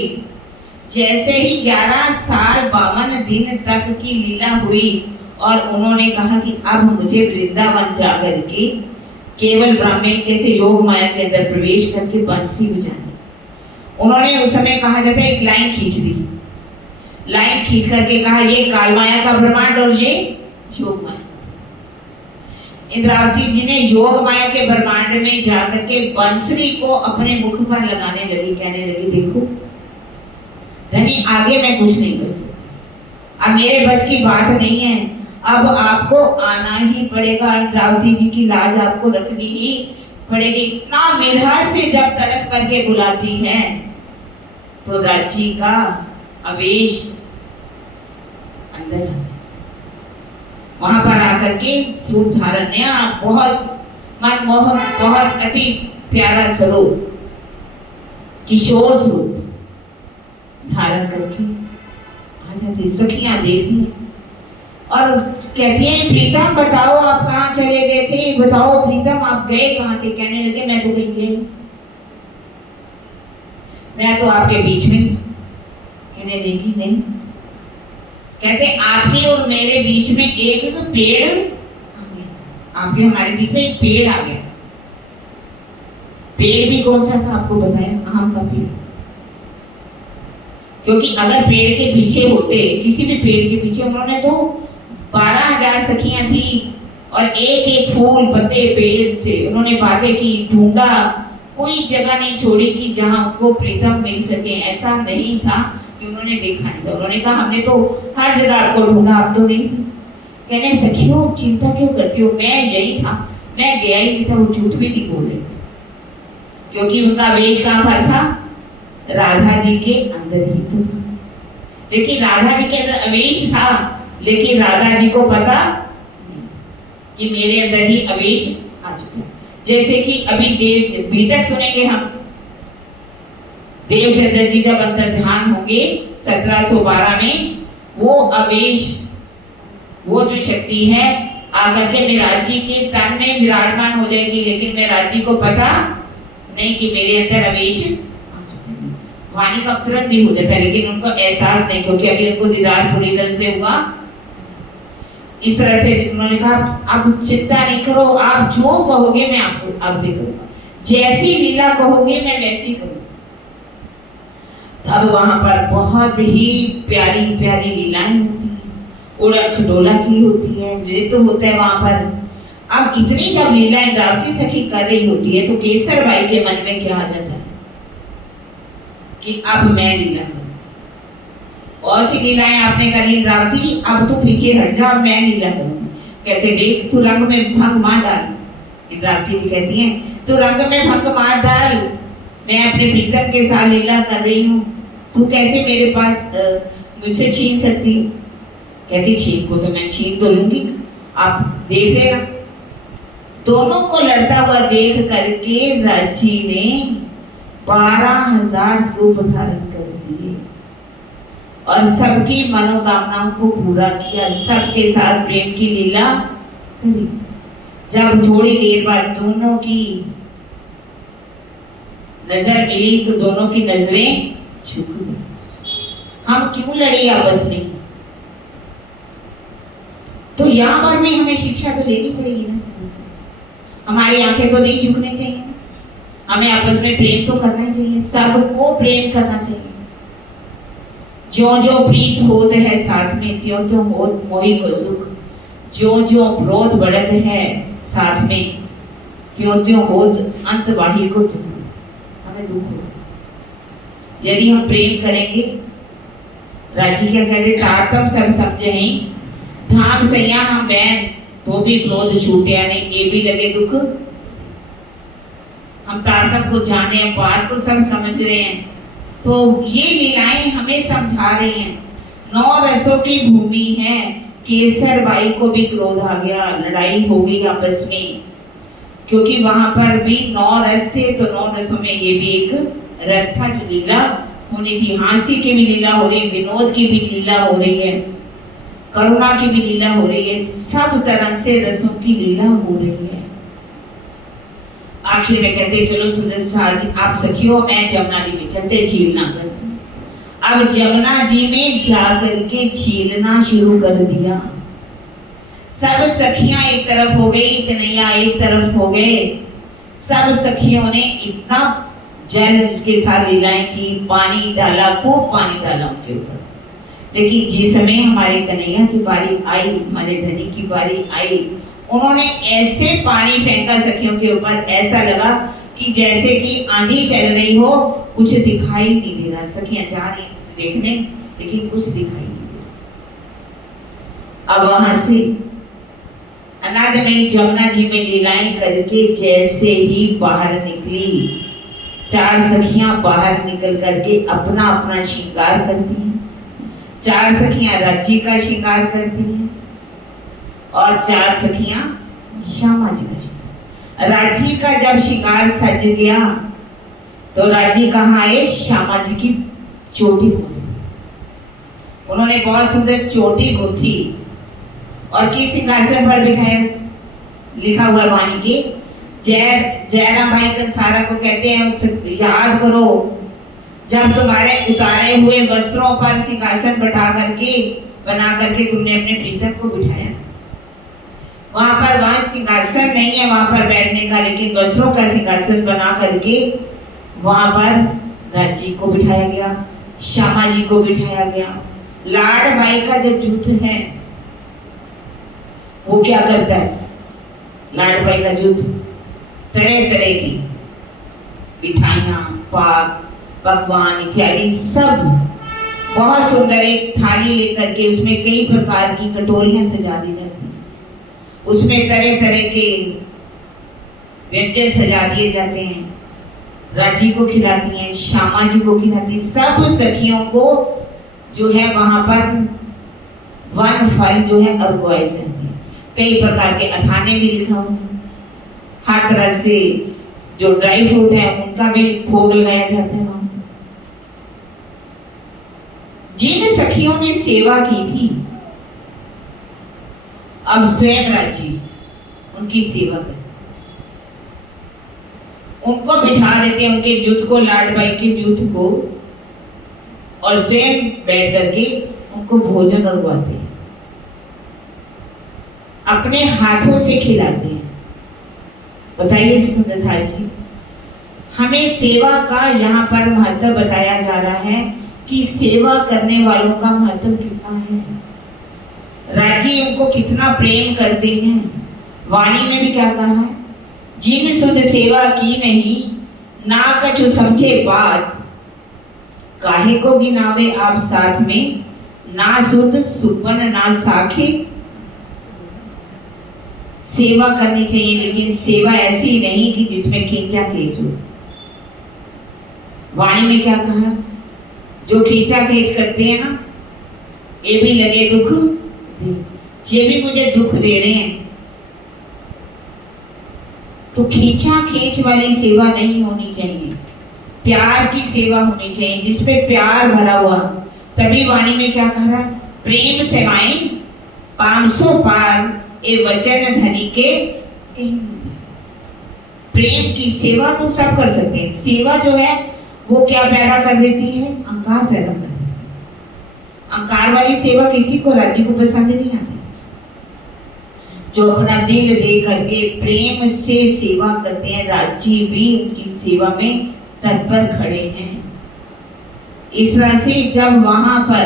जैसे ही 11 साल 52 दिन तक की लीला हुई, और उन्होंने कहा कि अब मुझे वृंदावन जाकर के केवल ब्राह्मण कैसे योग माया के अंदर प्रवेश करके बंसी बजानी। उन्होंने उस समय कहा जाता है एक लाइन खींच दी, लाइन खींच करके कहा ये काल माया का ब्रह्मांड और ये योग माया। इंद्रावती जी ने योग माया के ब्रह्मांड में जाकर के बंसरी को अपने मुख पर लगाने लगी, कहने लगी देखो धनी, आगे मैं कुछ नहीं कर सकती, अब मेरे बस की बात नहीं है, अब आपको आना ही पड़ेगा। इंद्रावती जी की लाज आपको रखनी ही पड़ेगी। इतना विरह से जब तड़प करके बुलाती है तो राज्य का आवेश अंदर आ जाए। वहां पर आकर के स्वरूप धारण ने बहुत मनमोहक, बहुत अति प्यारा स्वरूप, किशोर स्वरूप धारण करके आ जाती। सखियां देखती हैं और कहती हैं, प्रीतम बताओ आप कहाँ चले गए थे, बताओ प्रीतम आप गए कहाँ थे। कहने लगे, मैं तो कहीं गई, मैं तो आपके बीच में था। कहने लगी, नहीं। कहते आपके और मेरे बीच में एक पेड़ आ गया, आपके हमारे बीच में एक पेड़ आ गया। पेड़ भी कौन सा था आपको बताया, आम का पेड़। क्योंकि अगर पेड़ के पीछे होते, किसी भी पेड़ के पीछे, उन्होंने तो 12,000 सखियां थी और एक एक फूल पत्ते पेड़ से उन्होंने बातें की, ढूंढा, कोई जगह नहीं छोड़ी कि जहां उनको प्रीतम मिल सके। ऐसा नहीं था कि उन्होंने देखा नहीं था। उन्होंने कहा हमने तो हर जगह आपको ढूंढा, आप तो नहीं थे। कहने सखियों चिंता क्यों करती हो, मैं यही था, मैं गया ही नहीं था। वो झूठ भी नहीं बोल रहे थे क्योंकि उनका वेश कहां पर था, राधा जी के अंदर ही तो था। लेकिन राधा जी के अंदर अवेश था, लेकिन राधा जी को पता नहीं कि मेरे अंदर ही अवेश आ चुका है। जैसे कि अभी देव बीतक सुनेंगे हम, देवचंद्र जी जब अंतर्ध्यान होंगे 1712 में, वो अवेश, वो जो शक्ति है आकर के मिराज जी के तन में विराजमान हो जाएगी। लेकिन मिराज जी को पता नहीं कि मेरे अंदर अवेश आ चुका है। वाणी का अवतरण भी हो जाता है लेकिन उनको एहसास नहीं, क्योंकि अभी उनको दीदार पूरी तरह से हुआ। इस तरह से उन्होंने कहा आप चिंता नहीं करो, आप जो कहोगे मैं आपको आपसे करूंगा, जैसी लीला कहोगे मैं वैसी करूंगा। तब वहां पर बहुत ही प्यारी प्यारी लीलाएं होती हैं, उड़न खटोला की होती है, नृत्य होता है वहां पर। अब इतनी जब लीला इंद्रावती सखी कर रही होती है तो केसर बाई के मन में क्या आ जाता है कि अब मैं लीला करूं। और सी लीलाएं आपने करी इंद्रावती, अब तो पीछे हट जा, मैं लीला करूंगी। कहते देख तू रंग में भंग मार डाल। इंद्रावती जी कहती हैं तू रंग में भंग मार डाल, मैं अपने प्रीतम के साथ लीला कर रही हूँ, तू कैसे मेरे पास मुझसे छीन सकती है। कहती छीन को तो मैं छीन तो लूंगी, आप देख लेना। दोनों को लड़ता हुआ देख करके राजी ने 12,000 रूप धारण कर लिए और सबकी मनोकामनाओं को पूरा किया, सबके साथ प्रेम की लीला करी। जब थोड़ी देर बाद दोनों की नजर मिली तो दोनों की नजरें झुक गई। हम क्यों लड़े आपस में, तो यहाँ पर भी हमें शिक्षा तो लेनी पड़ेगी ना। हमारी आंखें तो नहीं झुकनी चाहिए, हमें आपस में प्रेम तो करना चाहिए, सबको प्रेम करना चाहिए। जो जो प्रीत होत है साथ में, त्यों त्यों होत मोहि को सुख। जो जो क्रोध बढ़त है साथ में, त्यों त्यों होत अंतवाही को दुख। हमें दुख होगा यदि हम प्रेम करेंगे। राजी क्या कह रहे, तारतम सब समझे धाम सैया हम बैन, तो भी क्रोध छूटे नहीं, ये भी लगे दुख। हम तारतम को जाने, हम बात को सब समझ रहे हैं, तो ये लीलाएं हमें समझा रही हैं। 9 रसों की भूमि है, केसर बाई को भी क्रोध आ गया, लड़ाई हो गई आपस में, क्योंकि वहां पर भी 9 रस थे, तो 9 रसों में ये भी एक रस था जो लीला होनी थी। हास्य की भी लीला हो रही है, विनोद की भी लीला हो रही है, करुणा की भी लीला हो रही है, सब तरह से रसों की लीला हो रही है। आखिर में कहते चलो सुंदर जी आप सखियों, मैं जमुना जी में चलते झीलना करते। अब जमुना जी में जाकर के झीलना शुरू कर दिया। सब सखियां एक तरफ हो गई, कन्हैया एक तरफ हो गए। सब सखियों ने इतना जल के साथ लीलाएं की, पानी डाला, खूब पानी डाला उनके ऊपर। लेकिन जिस समय हमारे कन्हैया की बारी आई, हमारे धनी की बारी आई, उन्होंने ऐसे पानी फेंका सखियों के ऊपर, ऐसा लगा कि जैसे कि आंधी चल रही हो, कुछ दिखाई नहीं दे रहा। सखियां जा रही देखने, लेकिन कुछ दिखाई नहीं दे रहा। अब वहां से अनादमयी जमुना जी में लीलाएं करके जैसे ही बाहर निकली, 4 सखियां बाहर निकल करके अपना अपना श्रृंगार करती हैं। 4 सखियां राज्य का श्रृंगार करती हैं और 4 सखियां श्यामा जी का श्रृंगार। राज्य का जब श्रृंगार सज गया तो राज्य कहाँ आए? श्यामा जी की चोटी गूंथी। उन्होंने बहुत सुंदर चोटी गूंथी और किस सिंहासन पर बिठाया? लिखा हुआ वाणी के जयराम भाई कंसारा को कहते हैं, याद करो जब तुम्हारे उतारे हुए वस्त्रों पर सिंहासन बना करके तुमने अपने प्रीतम को बिठाया। वहां सिंहासन नहीं है वहां पर बैठने का, लेकिन वस्त्रों का सिंहासन बना करके वहां पर राज्य को बिठाया गया, श्यामा जी को बिठाया गया। लाड भाई का जो जूथ है वो क्या करता है? लाड भाई का जूथ तरह तरह की मिठाइयाँ, पाक पकवान इत्यादि सब बहुत सुंदर एक थाली लेकर के उसमें कई प्रकार की कटोरियां सजा दी जाती हैं, उसमें तरह तरह के व्यंजन सजा दिए जाते हैं। राज्य को खिलाती हैं, श्यामा जी को खिलाती, सब सखियों को जो है वहां पर वन फल जो है अर्घ्य जाते हैं। कई प्रकार के अथाने भी लिखा हुआ है, हर तरह से जो ड्राई फ्रूट है उनका भी भोग लगाया जाता है वहां। जिन सखियों ने सेवा की थी अब स्वयं राज्य उनकी सेवा करते, उनको बिठा देते हैं, उनके जूथ को, लाड भाई के जूथ को, और स्वयं बैठ करके उनको भोजन उगवाते हैं, अपने हाथों से खिलाते हैं। बताइए सुंदरता जी, हमें सेवा का यहाँ पर महत्व बताया जा रहा है कि सेवा करने वालों का महत्व कितना है, राज्य उनको कितना प्रेम करते हैं। वाणी में भी क्या कहा है? जिन सुध सेवा की नहीं, ना कछु समझे बात, काहे को गिनावे आप साथ में, ना सुध सुपन ना साखे। सेवा करनी चाहिए, लेकिन सेवा ऐसी नहीं कि जिसमें खींचा खींच हो। वाणी में क्या कहा? जो खींचा खींच करते हैं ना, ये भी लगे दुख दे, ये भी मुझे दुख दे रहे हैं, तो खींचा खींच वाली सेवा नहीं होनी चाहिए, प्यार की सेवा होनी चाहिए जिसमें प्यार भरा हुआ। तभी वाणी में क्या कह रहा? प्रेम सेवाएं 500 पार, ए वचन धनी के कहीं नहीं। प्रेम की सेवा तो सब कर सकते हैं, सेवा जो है वो क्या पैदा कर देती है? अहंकार पैदा कर देती है। अहंकार वाली सेवा किसी को, राज्य को पसंद नहीं आती। जो अपना दिल दे करके प्रेम से सेवा करते हैं, राज्य भी उनकी सेवा में तत्पर खड़े हैं। इस तरह से जब वहां पर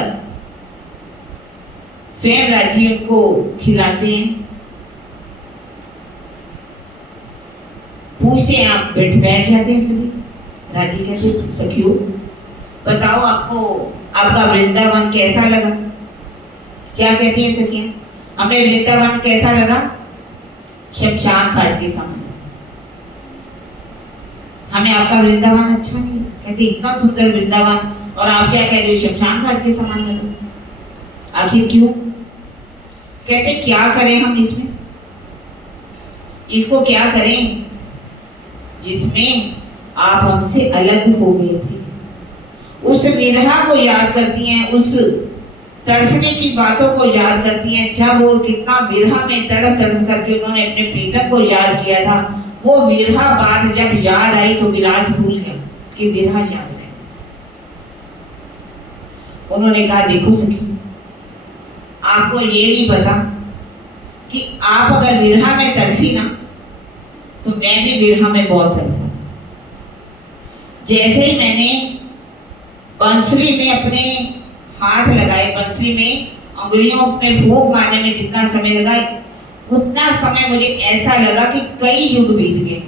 स्वयं राज्य को खिलाते हैं, पूछते हैं, आप बैठ जाते हैं सभी। राज्य कहते, सखियों बताओ आपको आपका वृंदावन कैसा लगा? क्या कहती है सखियां? हमें वृंदावन कैसा लगा? शमशान घाट के समान। हमें आपका वृंदावन अच्छा नहीं। कहते इतना सुंदर वृंदावन, और आप क्या कह रहे हो? शमशान घाट के समान लगा। आखिर क्यों? कहते क्या करें हम इसमें, इसको क्या करें जिसमें आप हमसे अलग हो गए थे। उस विरहा को याद करती हैं, उस तड़फने की बातों को याद करती हैं, जब वो कितना विरहा में तड़प तड़प करके उन्होंने अपने प्रीतम को याद किया था। वो विरहा बात जब याद आई तो विलास भूल गया कि विरहा याद है। उन्होंने कहा, देखो सखी, आपको ये नहीं पता कि आप अगर विरहा में तड़फी ना, तो मैं भी विरहा में बहुत तड़फा था। जैसे ही मैंने बंसरी में अपने हाथ लगाए, बंसरी में उंगलियों में फूंक मारने में जितना समय लगा, उतना समय मुझे ऐसा लगा कि कई युग बीत गए।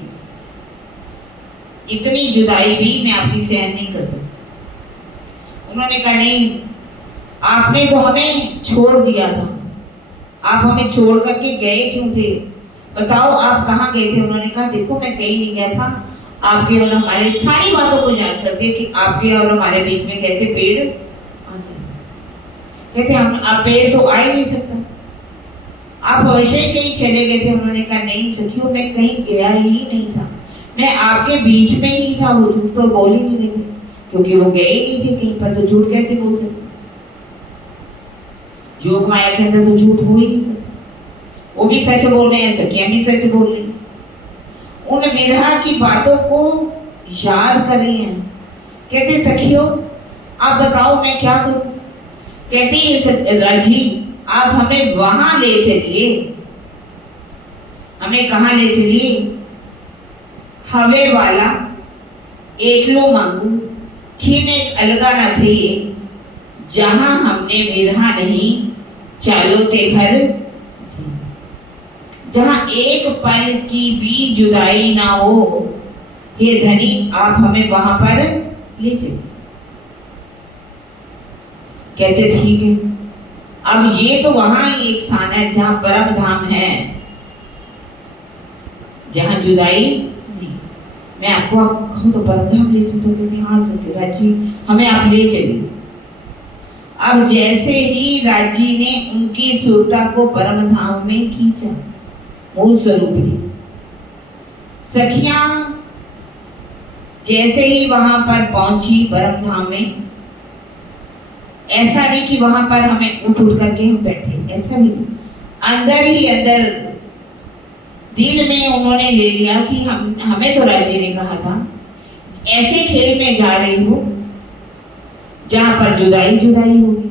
इतनी जुदाई भी मैं आपकी सहन नहीं कर सकती। उन्होंने कहा, नहीं, आपने तो हमें छोड़ दिया था, आप हमें छोड़ करके गए क्यों थे? बताओ आप कहाँ गए थे? उन्होंने कहा देखो मैं कहीं नहीं गया था, आपके और हमारे सारी बातों को याद करके कि आपके और हमारे बीच में कैसे पेड़ आ गया। कहते हम आप पेड़ तो आ ही नहीं सकता, आप अवश्य ही कहीं चले गए थे। उन्होंने कहा नहीं सखियों, मैं कहीं गया ही नहीं था, मैं आपके बीच में ही था। वो झूठ तो बोल ही नहीं रहे थे, क्योंकि वो गए ही नहीं थे कहीं पर, तो झूठ कैसे बोल सकते? योग माया के अंदर तो झूठ हो ही नहीं सकता। वो भी सच बोल रहे हैं, सखियां भी सच बोल रही हैं। उन विरह की बातों को याद कर रही हैं। कहते सखियों आप बताओ मैं क्या करूं? कहती राजी आप हमें वहां ले चलिए। हमें कहां ले चलिए? हवे वाला एकलो मांगू खीन एक अलगा न थे, जहां हमने विरहा नहीं चालो ते घर, जहां एक पल की भी जुदाई ना हो, हे धनी आप हमें वहां पर ले चलिए। कहते ठीक है, अब ये तो वहां ही एक स्थान है जहां परम धाम है, जहां जुदाई नहीं। मैं आपको आप कहूँ तो परम धाम ले चलते? कहते हाँ राजी हमें आप ले चलिए। अब जैसे ही राजी ने उनकी सुरता को परम धाम में खींचा, मूल स्वरूप में, सखियां जैसे ही वहां पर पहुंची परम धाम में, ऐसा नहीं कि वहां पर हमें उठ करके हम बैठे, ऐसा नहीं, अंदर ही अंदर दिल में उन्होंने ले लिया कि हमें तो राजी ने कहा था ऐसे खेल में जा रही हो जहां पर जुदाई जुदाई होगी।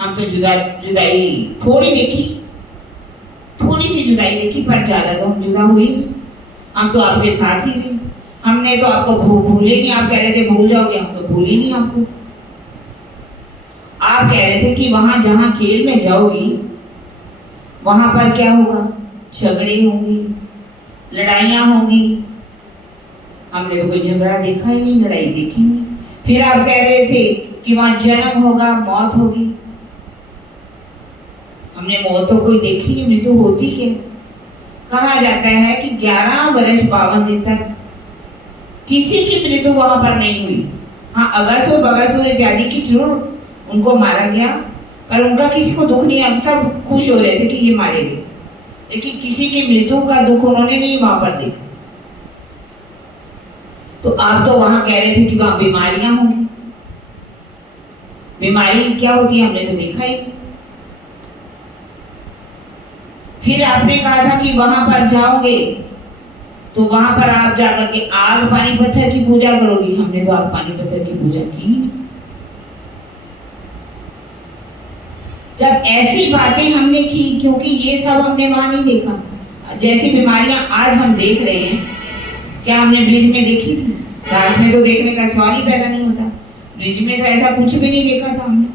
हम तो जुदाई थोड़ी देखी, थोड़ी सी जुदाई देखी, पर ज्यादा तो हम जुदा हुए नहीं। हम तो आपके साथ ही नहीं, हमने तो आपको भूले नहीं। आप कह रहे थे भूल जाओगे, हम तो भूले नहीं आपको। आप कह रहे थे कि वहां जहां खेल में जाओगी वहां पर क्या होगा? झगड़े होंगे, लड़ाइयां होंगी। हमने तो कोई झगड़ा देखा ही नहीं, लड़ाई देखी नहीं। फिर आप कह रहे थे कि वहां जन्म होगा, मौत होगी। हमने मौत तो कोई देखी नहीं, मृत्यु होती है। कहा जाता है कि 11 वर्ष 52 दिन तक किसी की मृत्यु वहां पर नहीं हुई। हाँ, अगासुर बगासुर इत्यादि की जरूर उनको मारा गया, पर उनका किसी को दुख नहीं। अब सब खुश हो रहे थे कि ये मारे गए, लेकिन किसी की मृत्यु का दुख उन्होंने नहीं वहां पर देखा। तो आप तो वहां कह रहे थे कि वहां बीमारियां होंगी। बीमारी क्या होती है हमने तो देखा ही नहीं। फिर आपने कहा था कि वहां पर जाओगे तो वहां पर आप जाकर के आग पानी पत्थर की पूजा करोगी। हमने तो आग पानी पत्थर की पूजा की ही नहीं। जब ऐसी बातें हमने की, क्योंकि ये सब हमने वहां नहीं देखा। जैसी बीमारियां आज हम देख रहे हैं, क्या हमने ब्रिज में देखी थी? रात में तो देखने का सवाल ही पैदा नहीं होता। ब्रिज में तो ऐसा कुछ भी नहीं देखा था हमने।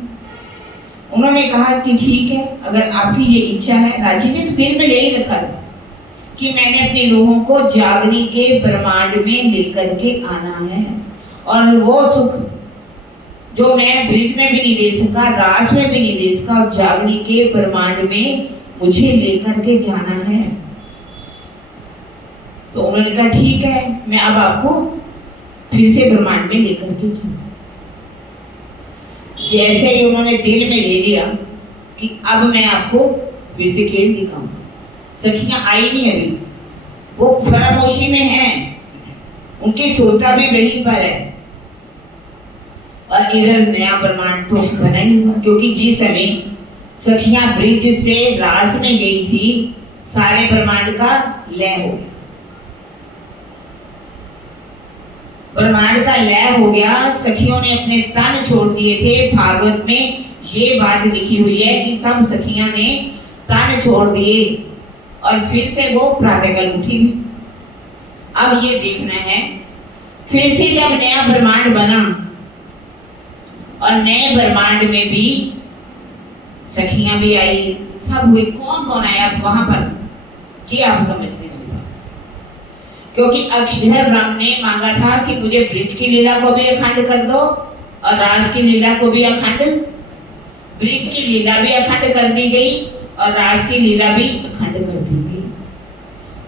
उन्होंने कहा कि ठीक है, अगर आपकी ये इच्छा है। राजी ने तो दिल में ले ही रखा था कि मैंने अपने लोगों को जागनी के ब्रह्मांड में लेकर के आना है, और वो सुख जो मैं ब्रिज में भी नहीं दे सका, रास में भी नहीं दे सका, और जागनी के ब्रह्मांड में मुझे लेकर के जाना है। तो उन्होंने कहा ठीक है, मैं अब आपको फिर से ब्रह्मांड में लेकर के चलता। जैसे ही उन्होंने दिल में ले लिया कि अब मैं आपको फिर से खेल दिखाऊं, सखियां आई नहीं अभी, वो फरामोशी में हैं, उनकी सुरता भी वहीं पर है, और इधर नया ब्रह्मांड तो बना ही हुआ। क्योंकि जिस समय सखियां ब्रिज से रास में गई थी, सारे ब्रह्मांड का लय हो गया। ब्रह्मांड का लय हो गया। सखियों ने अपने तन छोड़ दिए थे। भागवत में ये बात लिखी हुई है कि सब सखियां ने तन छोड़ दिए और फिर से वो प्रातःकाल उठी। अब ये देखना है, फिर से जब नया ब्रह्मांड बना और नए ब्रह्मांड में भी सखियां भी आई, सब हुए। कौन कौन आया वहां पर, ये आप समझने वाली बात। क्योंकि अक्षर ब्रह्म ने मांगा था कि मुझे ब्रिज की लीला को भी अखंड कर दो और रास की लीला को भी अखंड। ब्रिज की लीला भी अखंड कर दी गई और रास की लीला भी अखंड कर दी गई।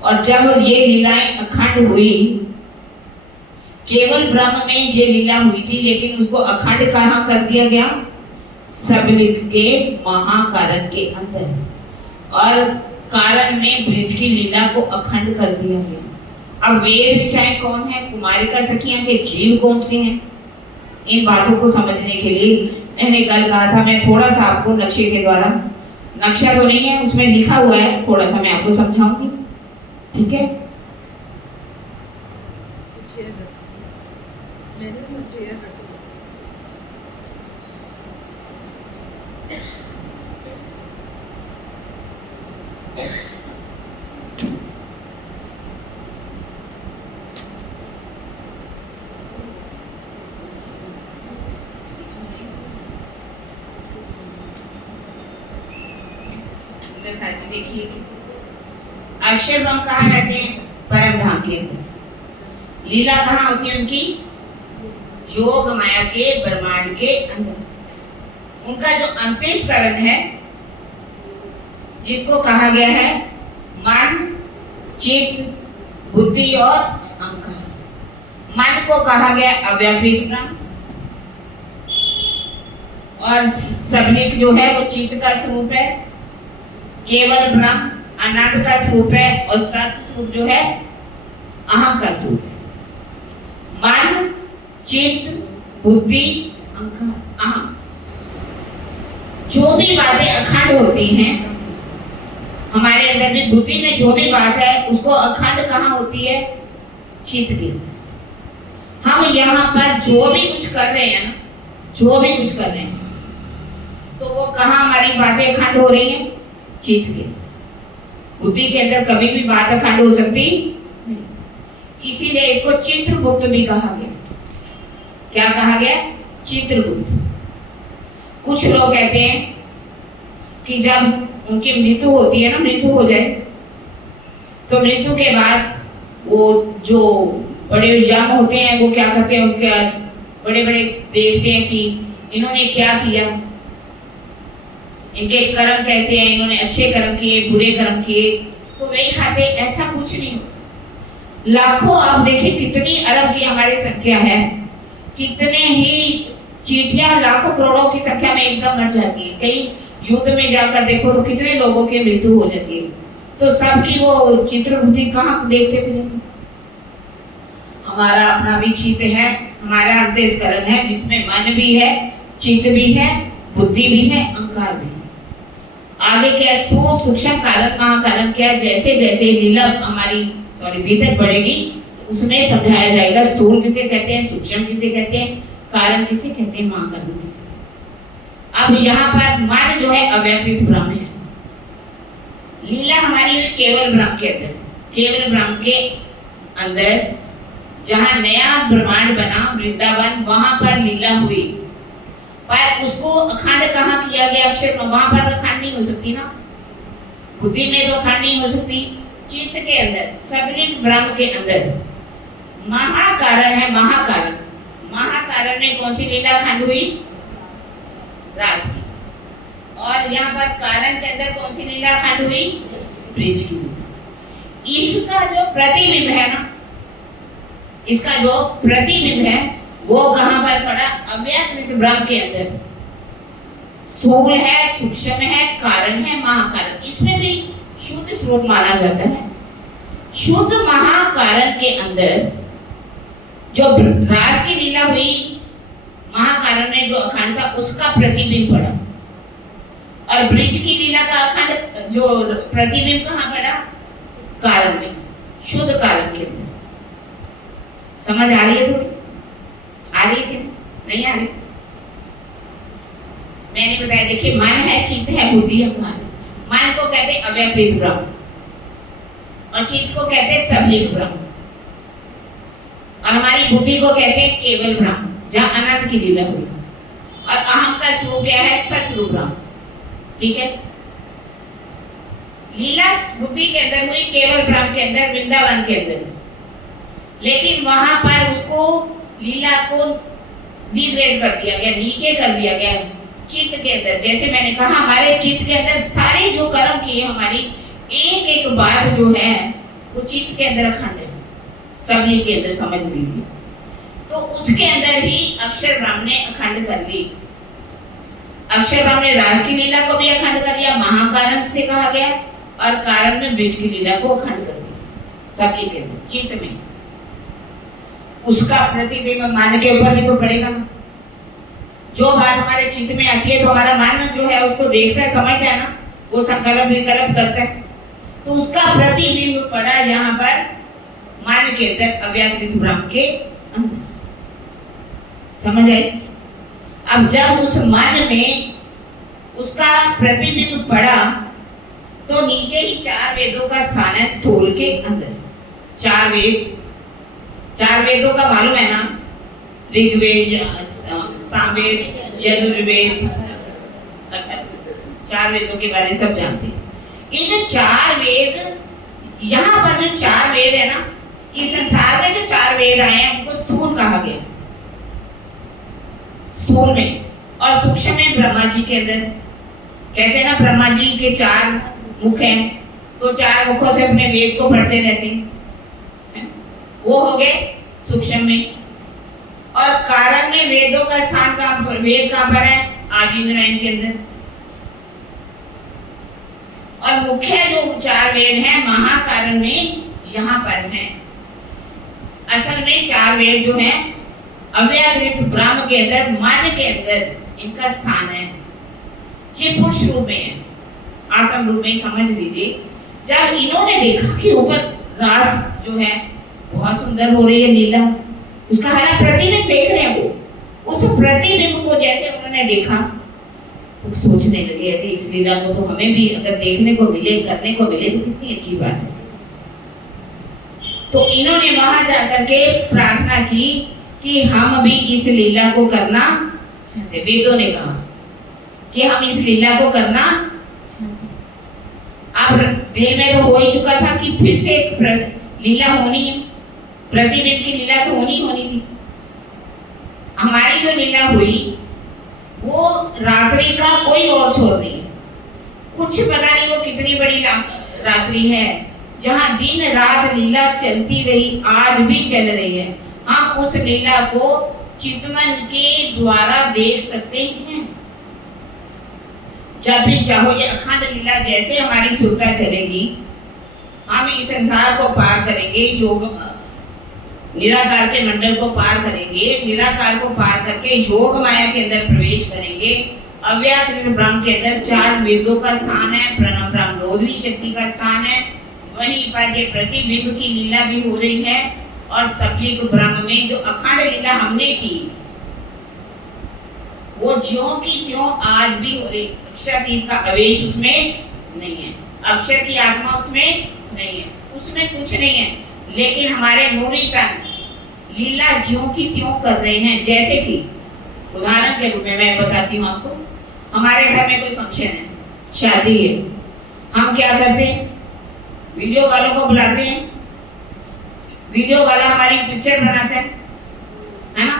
और जब ये लीलाएं अखंड हुई, केवल ब्रह्म में ये लीला हुई थी, लेकिन उसको अखंड कहाँ कर दिया गया? सबलिंग के महाकारण के अंदर, और कारण में ब्रज की लीला को अखंड कर दिया गया। अब वेद ऋचाएं कौन है, कुमारिका सखियां के जीव कौन से हैं, इन बातों को समझने के लिए मैंने कल कहा था मैं थोड़ा सा आपको नक्शे के द्वारा, नक्शा तो नहीं है उसमें लिखा हुआ है, थोड़ा सा मैं आपको समझाऊंगी, ठीक है? देखिए, अक्षर ब्रह्म कहाँ रहते हैं? परम धाम के अंदर। लीला कहाँ होती है उनकी? योग माया के ब्रह्मांड के अंदर। उनका जो अंतःकरण है, जिसको कहा गया है मन, चित्त, बुद्धि और अहंकार। मन को कहा गया अव्यक्तिक ब्रह्म, और सबलिंग जो है वो चित्त का स्वरूप है, केवल ब्रह्म अनंत का स्वरूप है, और सत्य स्वरूप जो है अहम का स्वरूप है। मन, चित्त, बुद्धि, अहंकार, अहम, जो भी बातें अखंड होती हैं हमारे अंदर में, बुद्धि में जो भी बात है उसको अखंड कहाँ होती है? चित्त के अंदर। हम यहाँ पर जो भी कुछ कर रहे हैं ना, जो भी कुछ कर रहे हैं, तो वो कहाँ हमारी बातें अखंड हो रही हैं? चित्त के। बुद्धि के अंदर कभी भी बात अखंड हो सकती नहीं, इसीलिए इसको चित्रगुप्त भी कहा गया। क्या कहा गया? चित्रगुप्त। कुछ लोग कहते हैं कि जब उनकी मृत्यु होती है ना, मृत्यु हो जाए, तो मृत्यु के बाद वो जो बड़े जम होते हैं वो क्या करते हैं, उनके बड़े बड़े देखते हैं कि इन्होंने क्या किया, इनके कर्म कैसे हैं, इन्होंने अच्छे कर्म किए, बुरे कर्म किए, तो वही खाते। ऐसा कुछ नहीं होता। लाखों, आप देखिए कितनी अरब की हमारी संख्या है, कितने ही चींटियां लाखों करोड़ों की संख्या में एकदम मर जाती है। कई युद्ध में जाकर देखो तो कितने लोगों की मृत्यु हो जाती है, तो सबकी वो चित्रबुद्धि कहाँ देखते फिरेंगे? हमारा अपना भी चित्त है, हमारा अंतःकरण है, जिसमें मन भी है, चित्त भी है, बुद्धि भी है, अहंकार भी है। आगे क्या? स्थूल, सूक्ष्म कारण, महाकारण क्या? जैसे जैसे लीला हमारी भीतर बढ़ेगी तो उसमें समझाया जाएगा स्थूल किसे कहते हैं, सूक्ष्म किसे कहते हैं, कारण किसे कहते हैं, महाकारण किसे। अब यहाँ पर मन जो है अव्यक्तित ब्रह्म है, लीला हमारी हुई केवल ब्रह्म के अंदर। केवल ब्रह्म के अंदर जहाँ नया ब्रह्मांड बना वृंदावन, वहां पर लीला हुई, पर उसको अखंड कहाँ किया गया? अक्षर में। वहां पर अखंड नहीं हो सकती ना, बुद्धि में तो अखंड नहीं हो सकती। चित्त के अंदर, सबलिंग ब्रह्म के अंदर महाकारण है, महाकारण। महाकारण में कौन सी लीला अखंड हुई? रास की। और यहाँ पर कारण के अंदर कौन सी लीला अखंड हुई? ब्रज की लीला। इसका जो प्रतिबिंब है ना, इसका जो प्रतिबिंब है वो कहां पर पड़ा? अव्यक्त ब्रह्म के अंदर। स्थूल है, सूक्ष्म है, कारण है, महाकारण। इसमें भी शुद्ध स्वरूप माना जाता है। शुद्ध महाकारण के अंदर जो रास की लीला हुई, महाकारण में जो अखंड था उसका प्रतिबिंब पड़ा, और ब्रज की लीला का अखंड जो प्रतिबिंब कहां पड़ा? कारण में, शुद्ध कारण के अंदर। समझ आ रही है? थोड़ी सी आ रही है कि नहीं आ रही? मैंने बताया, देखिए मन है, चित्त है, बुद्धि, अहंकार। मन को कहते अव्यक्त ब्रह्म, और चित्त को कहते सबलिंग ब्रह्म, और हमारी बुद्धि को कहते हैं केवल ब्रह्म, जहाँ अनंत की लीला हुई। और अहम का स्वरूप क्या है? सतस्वरूप ब्रह्म। ठीक है, लीला बुद्धि के अंदर हुई, केवल ब्रह्म के अंदर, वृंदावन के अंदर, लेकिन वहां पर उसको लीला को डिग्रेड कर दिया गया, नीचे कर दिया गया चित्त के अंदर। जैसे मैंने कहा, हमारे चित्त के अंदर सारे जो कर्म किए, हमारी एक एक बात जो है वो चित्त के अंदर अखंड है, सबली के अंदर, समझ लीजिए। तो उसके अंदर ही अक्षर ब्रह्म ने अखंड कर ली। अक्षर ब्रह्म ने राज की लीला को भी अखंड कर लिया, महाकारण से कहा गया, और कारण में ब्रज की लीला को अखंड कर दिया सबली के अंदर, चित्त में। उसका प्रतिबिंब मन के ऊपर भी तो पड़ेगा ना। जो बात हमारे चित्त में आती है तो हमारा मन जो है उसको देखता है, समझता है ना, वो संकल्प विकल्प करता है, तो उसका प्रतिबिंब पड़ा यहाँ पर मन के अंदर, अव्याकृत ब्रह्म के अंदर। समझ आई? अब जब उस मन में उसका प्रतिबिंब पड़ा तो नीचे ही 4 वेदों का स्थान है स्थूल के अंदर। 4 वेदों का मालूम है ना, ऋग्वेद, सामवेद, यजुर्वेद। अच्छा, 4 वेदों के बारे में सब जानते हैं। इन 4 वेद, यहाँ पर जो 4 वेद है ना, इस संसार में जो 4 वेद आए हैं उनको स्थूल कहा गया, स्थूल में। और सूक्ष्म में ब्रह्मा जी के अंदर, कहते हैं ना ब्रह्मा जी के 4 मुख हैं, तो 4 मुखों से अपने वेद को पढ़ते रहते हैं, वो हो गए सूक्ष्म में। और कारण में वेदों का स्थान कहां पर, वेद कहां पर है? आदि नारायण के अंदर। और मुख्य जो 4 वेद हैं महाकारण में यहाँ पर हैं। असल में 4 वेद जो हैं अव्याकृत ब्रह्म के अंदर, मन के अंदर इनका स्थान है। ये पुरुष रूप में है, आत्म रूप में, समझ लीजिए। जब इन्होंने देखा कि ऊपर रास जो है बहुत सुंदर हो रही है लीला, उसका हालात प्रतिबिंब देख रहे हैं, वो उस प्रतिबिंब को जैसे उन्होंने देखा तो सोचने लगे, अरे इस लीला को तो हमें भी अगर देखने को मिले, करने को मिले तो कितनी अच्छी बात है। तो इन्होंने वहां जाकर के प्रार्थना की कि हम भी इस लीला को करना चाहते। वेदों ने कहा कि हम इस लीला को करना चाहते। अब दिल में तो हो ही चुका था कि फिर से एक लीला होनी है, प्रतिबिंब की लीला तो होनी थी। हमारी जो लीला हुई वो रात्रि का कोई और छोर नहीं है, कुछ पता नहीं वो कितनी बड़ी रात्रि है, जहां दिन रात लीला चलती रही, आज भी चल रही है। हम उस लीला को चितवन के द्वारा देख सकते हैं। जब भी चाहो ये अखंड लीला जैसे हमारी सुरता चलेगी, हम इस संसार को पार करेंगे, योग निराकार के मंडल को पार करेंगे, निराकार को पार करके योग माया के अंदर प्रवेश करेंगे। अव्याकृत ब्रह्म के अंदर 4 वेदों का स्थान है, प्रणव ब्रह्म रोधनी शक्ति का स्थान है, वहीं पर ये प्रतिबिंब की लीला भी हो रही है। और सबलिक ब्रह्म में जो अखंड लीला हमने की वो ज्यों की त्यों आज भी हो रही। अक्षरातीत का आवेश उसमें नहीं है, अक्षर की आत्मा उसमें नहीं है, उसमें कुछ नहीं है, लेकिन हमारे मूली तन लीला ज्यों की त्यों कर रहे हैं। जैसे कि उदाहरण के रूप में मैं बताती हूँ आपको, हमारे घर में कोई फंक्शन है, शादी है, हम क्या करते हैं? वीडियो वालों को बुलाते हैं, वीडियो वाला हमारी पिक्चर बनाता है ना।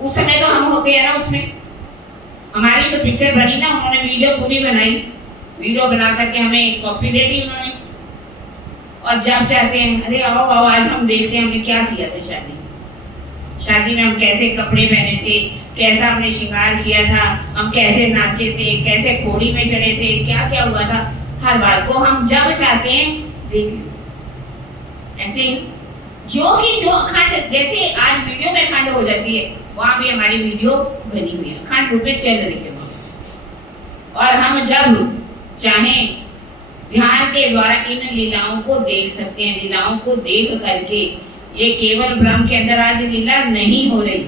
उस समय तो हम होते हैं ना, उसमें हमारी तो पिक्चर बनी ना, उन्होंने वीडियो पूरी बनाई, वीडियो बना करके हमें कॉपी दे दी उन्होंने। और जब चाहते हैं, अरे आओ आओ आज हम देखते हैं हमने क्या किया था शादी में हम कैसे कपड़े पहने थे, कैसा हमने श्रृंगार किया था, हम कैसे नाचे थे, कैसे घोड़ी में चढ़े थे, क्या क्या हुआ था। हर बात को हम जब चाहते हैं देख लेते। ऐसे ही जो कि जो अखंड, जैसे आज वीडियो में अखंड हो जाती है, वहां भी हमारी वीडियो बनी हुई है, अखंड रूप में चल रही है। और हम जब चाहें ध्यान के द्वारा इन लीलाओं को देख सकते हैं। लीलाओं को देख करके, ये केवल ब्रह्म के अंदर आज लीला नहीं हो रही,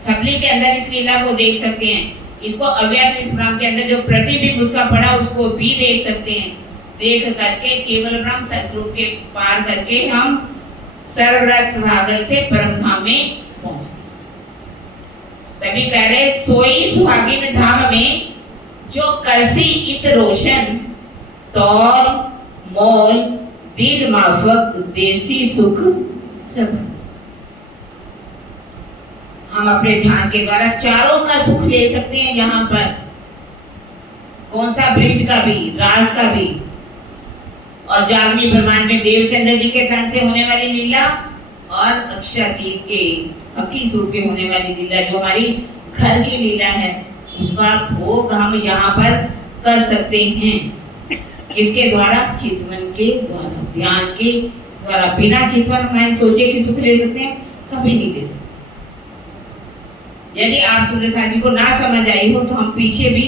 सबली के अंदर इस लीला को देख सकते हैं। इसको अव्याकृत ब्रह्म के अंदर जो प्रतिबिंब उसका पड़ा उसको भी देख सकते हैं। देख करके केवल ब्रह्म स्वरूप के पार करके हम सर्वरस सागर से परम धाम में पहुंचते। तभी कह रहे सोई सुहागिन धाम में जो करसी इत रोशन तौल मोल दिल माफक देसी सुख सब। हम अपने ध्यान के द्वारा चारों का सुख ले सकते हैं। यहाँ पर कौन सा ब्रिज का भी, राज का भी और जागनी ब्रह्मांड में देवचंद्र जी के तन से होने वाली लीला और अक्षातीत के हकी स्वरूप के होने वाली लीला जो हमारी घर की लीला है, उसका भोग हम यहाँ पर कर सकते हैं। किसके द्वारा? चितवन के द्वारा, ध्यान के द्वारा। बिना चितवन में सोचे कि सुख ले सकते हैं? कभी नहीं ले सकते। यदि आप सुदर्शन जी को ना समझ आई हो तो हम पीछे भी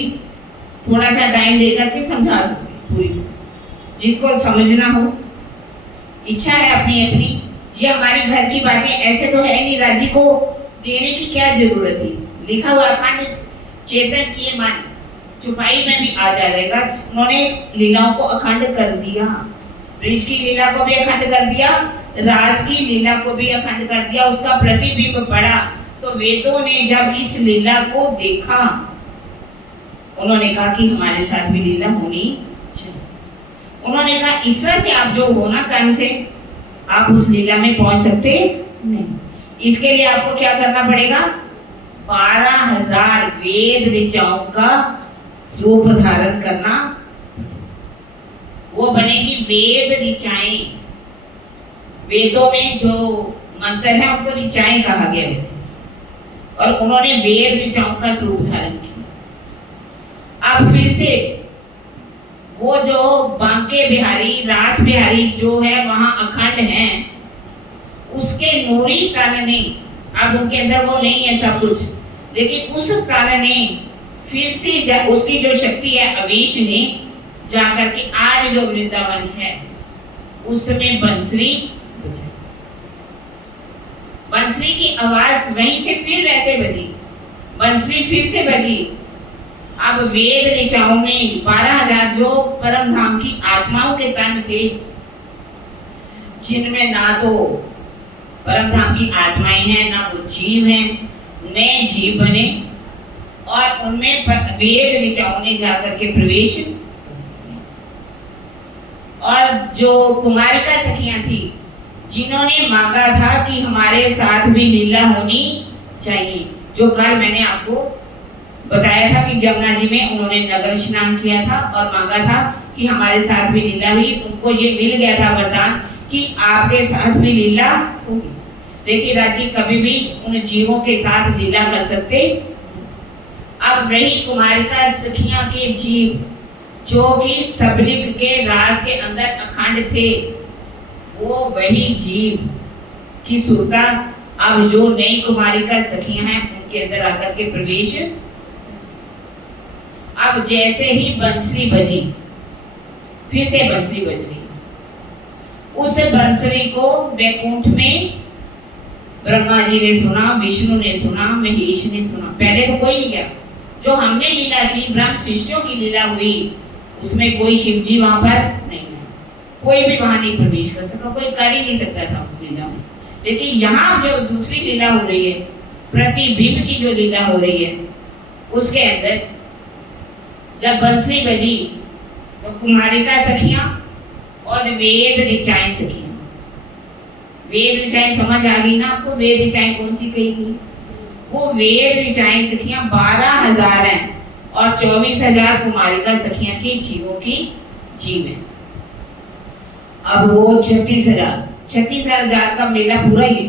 थोड़ा सा टाइम देकर के समझा सकते हैं पूरी तरह से। जिसको समझना हो, इच्छा है अपनी अपनी, ये हमारी घर की बातें ऐसे तो है नहीं, राज्य को देने की क्या जरूरत थी। लिखा हुआ अखंड चेतन किए मन चुपाई में भी आ जाएगा। उन्होंने लीलाओं को अखंड कर दिया, ब्रिज की लीला को भी अखंड कर दिया, रास की लीला को भी अखंड कर दिया। उसका प्रतिबिंब पड़ा तो वेदों ने जब इस लीला को देखा, उन्होंने कहा कि हमारे साथ भी लीला होनी चाहिए। उन्होंने कहा इस तरह से आप जो हो ना तन से, आप उस लीला में पहुंच सकते नहीं। इसके लिए आपको क्या करना पड़ेगा? 12,000 वेद ऋचाओं का स्वरूप धारण करना। वो बनेगी वेद ऋचाएं। वेदों में जो मंत्र है उनको ऋचाएं कहा गया वैसे, और उन्होंने वेद ऋचाओं का स्वरूप धारण किया। अब फिर से वो जो बांके बिहारी, रास बिहारी जो है वहां अखंड है, उसके नूरी तन ने, अब उनके अंदर वो नहीं है सब कुछ, लेकिन उस तन ने फिर से उसकी जो शक्ति है अवेश ने जाकर के आज जो वृंदावन है उसमें बंसरी बजी। बंसरी की आवाज वहीं से फिर वैसे बजी, बंसरी फिर से बजी। अब वेद ऋचाओं ने 12,000 जो परम धाम की आत्माओं के तन थे, जिनमें ना तो परम धाम की आत्माएं हैं ना वो जीव हैं, नए जीव बने, और उनमें वेद ऋचाओं ने जाकर के प्रवेश। और जो कुमारिका सखियां थी जिन्होंने मांगा था कि हमारे साथ भी लीला होनी चाहिए, जो कल मैंने आपको बताया था कि जमुना जी में उन्होंने नगर स्नान किया था और मांगा था कि हमारे साथ भी लीला हुई, उनको ये मिल गया था वरदान कि आपके साथ भी लीला होगी। लेकिन राज्य कभी भी उन जीवों के साथ लीला कर सकते। अब रही कुमारिका सखियां के जीव जो कि सबलिक के राज के अंदर अखंड थे, वो वही जीव की सुरता अब जो नई कुमारिका सखियां हैं उनके अंदर आकर के प्रवेश। अब जैसे ही बंसरी बजी, फिर से बंसरी बज रही, उस बंसरी को वैकुंठ में ब्रह्मा जी ने सुना, विष्णु ने सुना, महेश ने सुना। पहले तो कोई नहीं गया। जो हमने लीला की, ब्रह्म सृष्टियों की लीला हुई, उसमें कोई शिव जी वहां पर नहीं है, कोई भी वहां नहीं प्रवेश कर सका, कोई कर ही नहीं सकता था उस लीला में। लेकिन यहाँ जो दूसरी लीला हो रही है, प्रतिबिंब की जो लीला हो रही है, उसके अंदर जब बंसरी बजी तो कुमारिका सखियां और वेद ऋचाएं सखियां, वेद ऋचाएं समझ आ गई ना आपको? वेद ऋचाएं कौन सी कही गई? वो वेद ऋचाएं सखियां 12,000 हैं और 24,000 कुमारिका सखियां की जीवों की जीव है। अब वो 36,000 का मेला पूरा ही।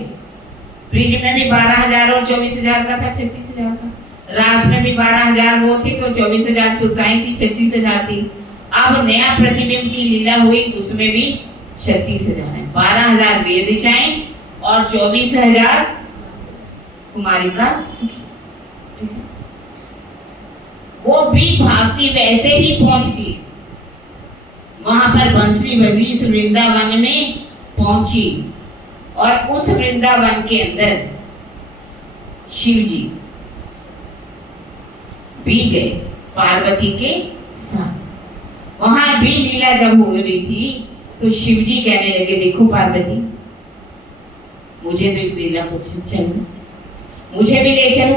ब्रिज में भी 12,000 और 24,000 का था, 36,000 का। रास में भी 12,000 वो थी तो 24,000 सुरताएं थी, 36,000 थी। अब नया प्रतिबिंब की लीला हुई, उसमें भी 36,000 है। 12,000 वेद ऋचाएं और 24,000 कुमारिका सखियां, ठीक है। वो भी भागती वैसे ही पहुंचती, वहां पर बंसरी बजी, इस वृंदावन में पहुंची, और उस वृंदावन के अंदर शिव जी भी गए पार्वती के साथ। वहां भी लीला जब हो रही थी तो शिव जी कहने लगे, देखो पार्वती, मुझे तो इस लीला को चलना, मुझे भी ले चलो।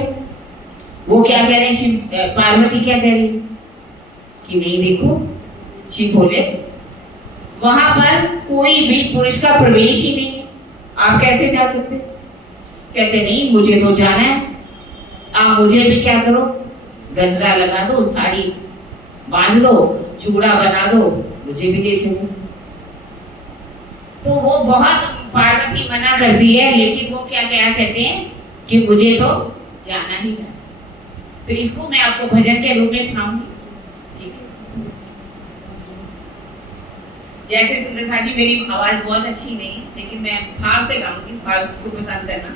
वो क्या कह रहे हैं, पार्वती क्या कह रही कि नहीं, देखो शिव बोले वहां पर कोई भी पुरुष का प्रवेश ही नहीं, आप कैसे जा सकते? कहते नहीं, मुझे तो जाना है, आप मुझे भी क्या करो, गजरा लगा दो, साड़ी बांध दो, चूड़ा बना दो, मुझे भी ले चलो। तो वो बहुत पार्वती मना करती है, लेकिन वो क्या क्या कहते हैं कि मुझे तो जाना ही जाना। तो इसको मैं आपको भजन के रूप में सुनाऊंगी, ठीक है। जैसे सुंदर सा जी, मेरी आवाज बहुत अच्छी नहीं है, लेकिन मैं भाव से गाऊंगी, भाव को पसंद करना।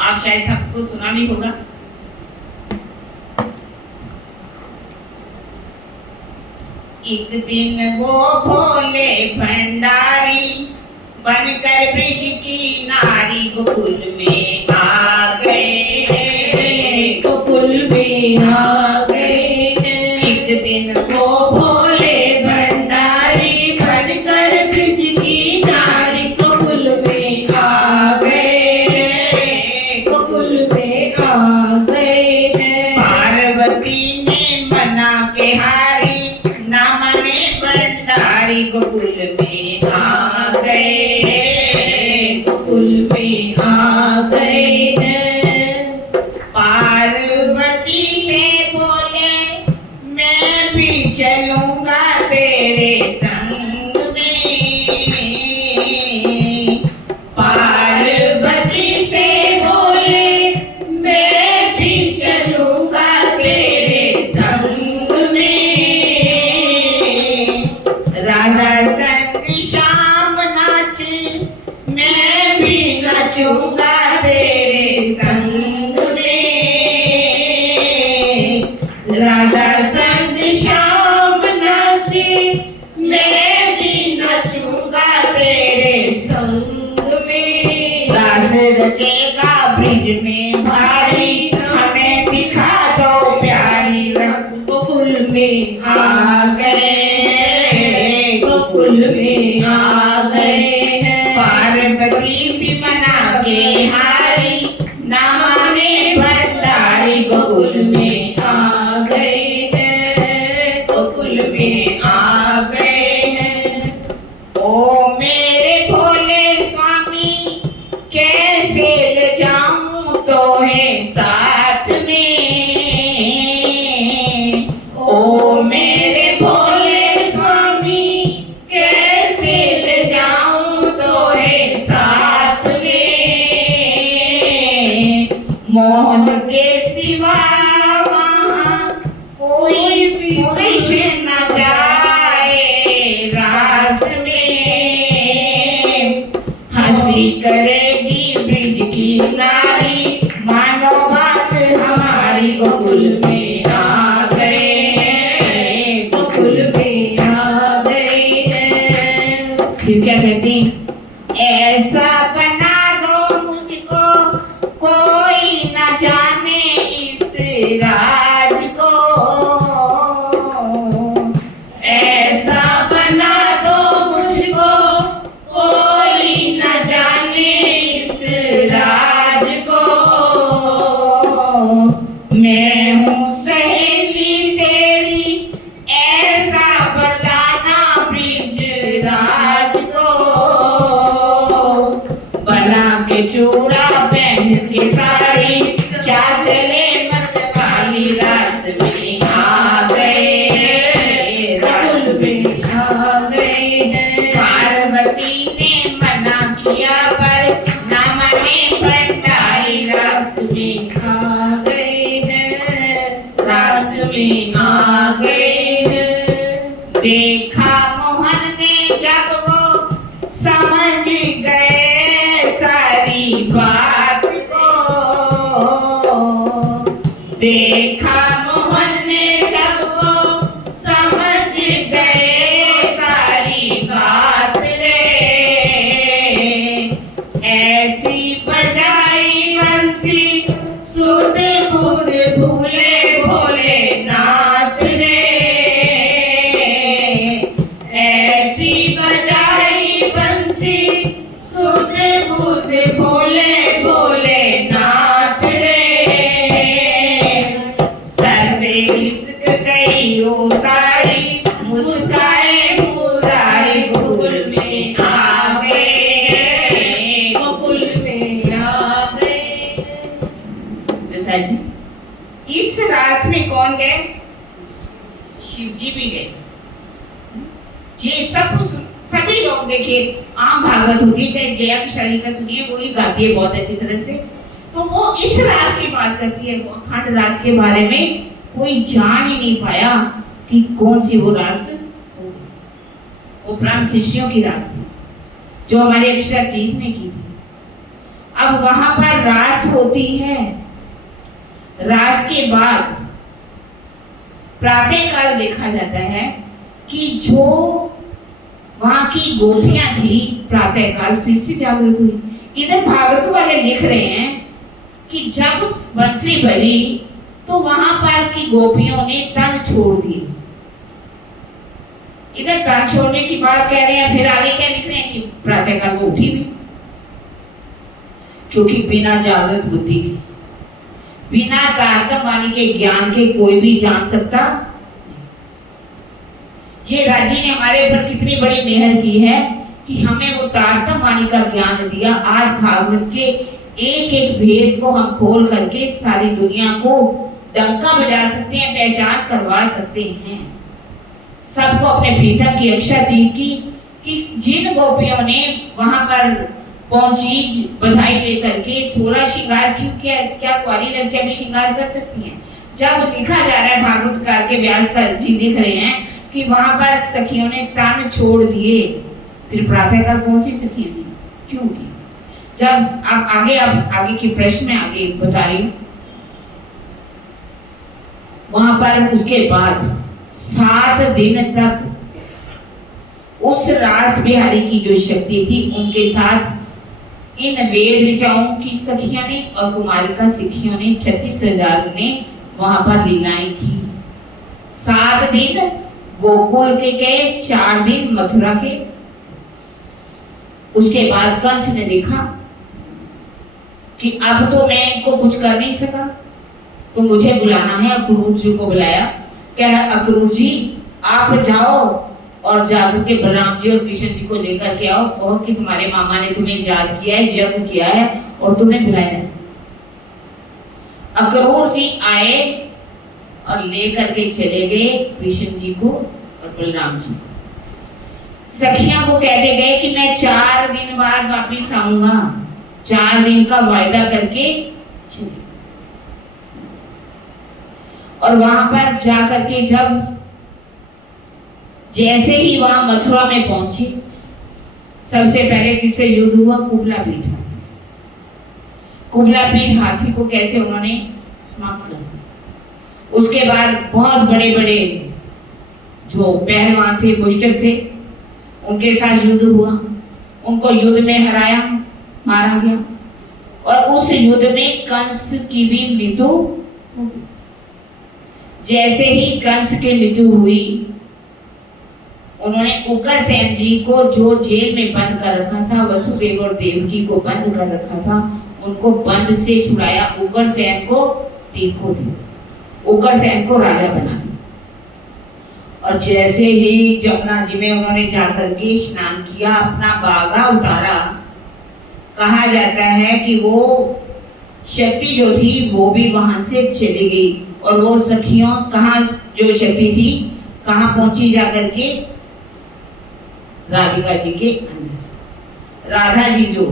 आप शायद सबको सुना भी होगा। एक दिन वो भोले भंडारी बनकर ब्रिज की नारी गोकुल में आ गए, गोकुल में आ गए। एक दिन वो भोले भंडारी बनकर ब्रिज की नारी गोकुल में आ गए, गोकुल में आ गए हैं। पार्वती ने मना के हारी, ना मने भंडारी गोकुल में आ गए, गोकुल में आ गए हैं। पार्वती से बोले मैं भी चलूंगा तेरे संग में, पार्वती से बोले मैं भी चलूंगा तेरे संग में, राधा संग शाम नाचे मैं भी नचूंगा तेरे संग में, राधा संग शाम नाचे मैं भी नचूंगा तेरे संग में, रास रचेगा ब्रिज में भारी, हमें दिखा दो प्यारी रंग, गोकुल में आ गए, गोकुल में आ गए हैं। पार्वती भी मना के हारी, ना माने भंडारी गोकुल में आ गए हैं। गोकुल में आ गए हैं। ओ मेरे भोले स्वामी कैसे ले जाऊं तो है साथ में, ओ मेरे भोले स्वामी कैसे ले जाऊं तो है साथ में, मोहन के सिवा वहाँ कोई पुरुष न जाए रास में, हंसी करेगी ब्रिज की नारी, मानो बात हमारी गोकुल में आ गए, गोकुल में आ गए हैं। फिर क्या कहती, ऐसा बना दो मुझको कोई न जाने इस राज को, ऐसा बना दो मुझको कोई न जाने इस राज को, मैं हूँ सहेली तेरी ऐसा बताना ब्रिज राज को, बना के चूड़ा पहन के साड़ी, चाल चले मत वाली रास में आ गए, रास में आ गए हैं। पार्वती ने मना किया पर ना मने भंडारी रास में आ गए हैं। रास में आ गए हैं। देखा मोहन ने जब वो समझ गए सारी बात को, देखा मोहन ने जब वो समझ गए सारी बात रे, ऐसी बजाई बंसी सुध बुध भूले भोले नाथ रे, ऐसी बजाई बंसी सुध बुध भोले भोले नाथ रे, सर से खिसक गई वो साड़ी, मुस्काए मुरारी गोकुल में आ गए, गोकुल में आ गए। सच इस रास में कौन गए? शिव जी भी गए। ये सब सभी लोग देखिए, आम भागवत होती है, चाहे जया किशोरी का सुनिए, वो ही गाती है बहुत अच्छी तरह से। तो वो इस राज की बात करती है, वो अखंड राज के बारे में कोई जान ही नहीं पाया कि कौन सी वो रास होगी। वो ब्रह्म शिष्यों की रास थी जो हमारे अक्षरातीत ने की थी। अब वहां पर रास होती है, रास के बाद प्रातः काल देखा जाता है कि जो वहां की गोपियां थी प्रातः काल फिर से जागृत हुई। इधर भागवत वाले लिख रहे हैं कि जब बंसरी बजी तो वहां पर की गोपियों ने तन छोड़ दिए। इधर तन छोड़ने की बात कह रहे हैं, फिर आगे क्या लिख रहे हैं कि प्रातः काल वो उठी भी, क्योंकि बिना जागृत बुद्धि के, बिना तारतम्य वाणी के ज्ञान के कोई भी जान सकता। ये राज्य ने हमारे ऊपर कितनी बड़ी मेहर की है कि हमें वो तारतम्य वाणी का ज्ञान दिया। आज भागवत के एक एक भेद को हम खोल करके सारी दुनिया को डंका बजा सकते हैं, पहचान करवा सकते हैं। सबको अपने प्रीतम की अक्षर दी कि जिन गोपियों ने वहां पर पहुंची बधाई लेकर के 16 श्रृंगार क्यों किया, क्या कुआरी लड़कियां भी श्रृंगार कर सकती हैं? जब लिखा जा रहा है, भागवतकार के व्यास जी लिख रहे हैं कि वहां पर सखियों ने तन छोड़ दिए, फिर प्रातःकाल कौन सी सखियां थी, क्यों की? जब आप आगे की प्रश्न में आगे बता रही हूं, वहां पर उसके बाद 7 दिन तक उस रास बिहारी की जो शक्ति थी उनके साथ इन वेद ऋचाओं की सखियों ने और कुमारिका सिखियों ने 36,000 ने वहां पर लीलाएं की। 7 दिन गोकुल के गए, 4 दिन मथुरा के। उसके बाद कंस ने देखा कि अब तो मैं इनको कुछ कर नहीं सका, तो मुझे बुलाना है। अक्रूर जी को बुलाया, कहा अक्रूर जी आप जाओ और जाकर के बलराम जी और कृष्ण जी को लेकर के आओ, कहो कि तुम्हारे मामा ने तुम्हें याद किया है, यज्ञ किया है और तुम्हें बुलाया है। अक्रूर जी आए और लेकर के चले गए कृष्ण जी को और बलराम जी को। सखियां को कहते गए कि मैं 4 दिन बाद वापिस आऊंगा, 4 दिन का वायदा करके चले। और वहां पर जाकर के जब जैसे ही वहां मथुरा में पहुंची, सबसे पहले किससे युद्ध हुआ? कुबला पीठ हाथी से। कुबला पीठ हाथी को कैसे उन्होंने समाप्त कर दिया। उसके बाद बहुत बड़े बड़े जो पहलवान थे, मुश्तक थे, उनके साथ युद्ध हुआ, उनको युद्ध में हराया, मारा गया। और उस युद्ध में कंस की भी मृत्यु हो गई। जैसे ही कंस की मृत्यु हुई, उन्होंने उग्रसेन जी को जो जेल में बंद कर रखा था, वसुदेव और देवकी को बंद कर रखा था, उनको बंद से छुड़ाया, उग्रसेन को टीको दिया, उग्रसेन को राजा बना दिया। और जैसे ही जमुना जी में उन्होंने जाकर के स्नान किया, अपना बागा उतारा, कहा जाता है कि वो शक्ति जो थी वो भी वहां से चली गई। और वो सखियों कहाँ जो शक्ति थी कहाँ पहुंची जाकर के? राधिका जी के अंदर। राधा जी जो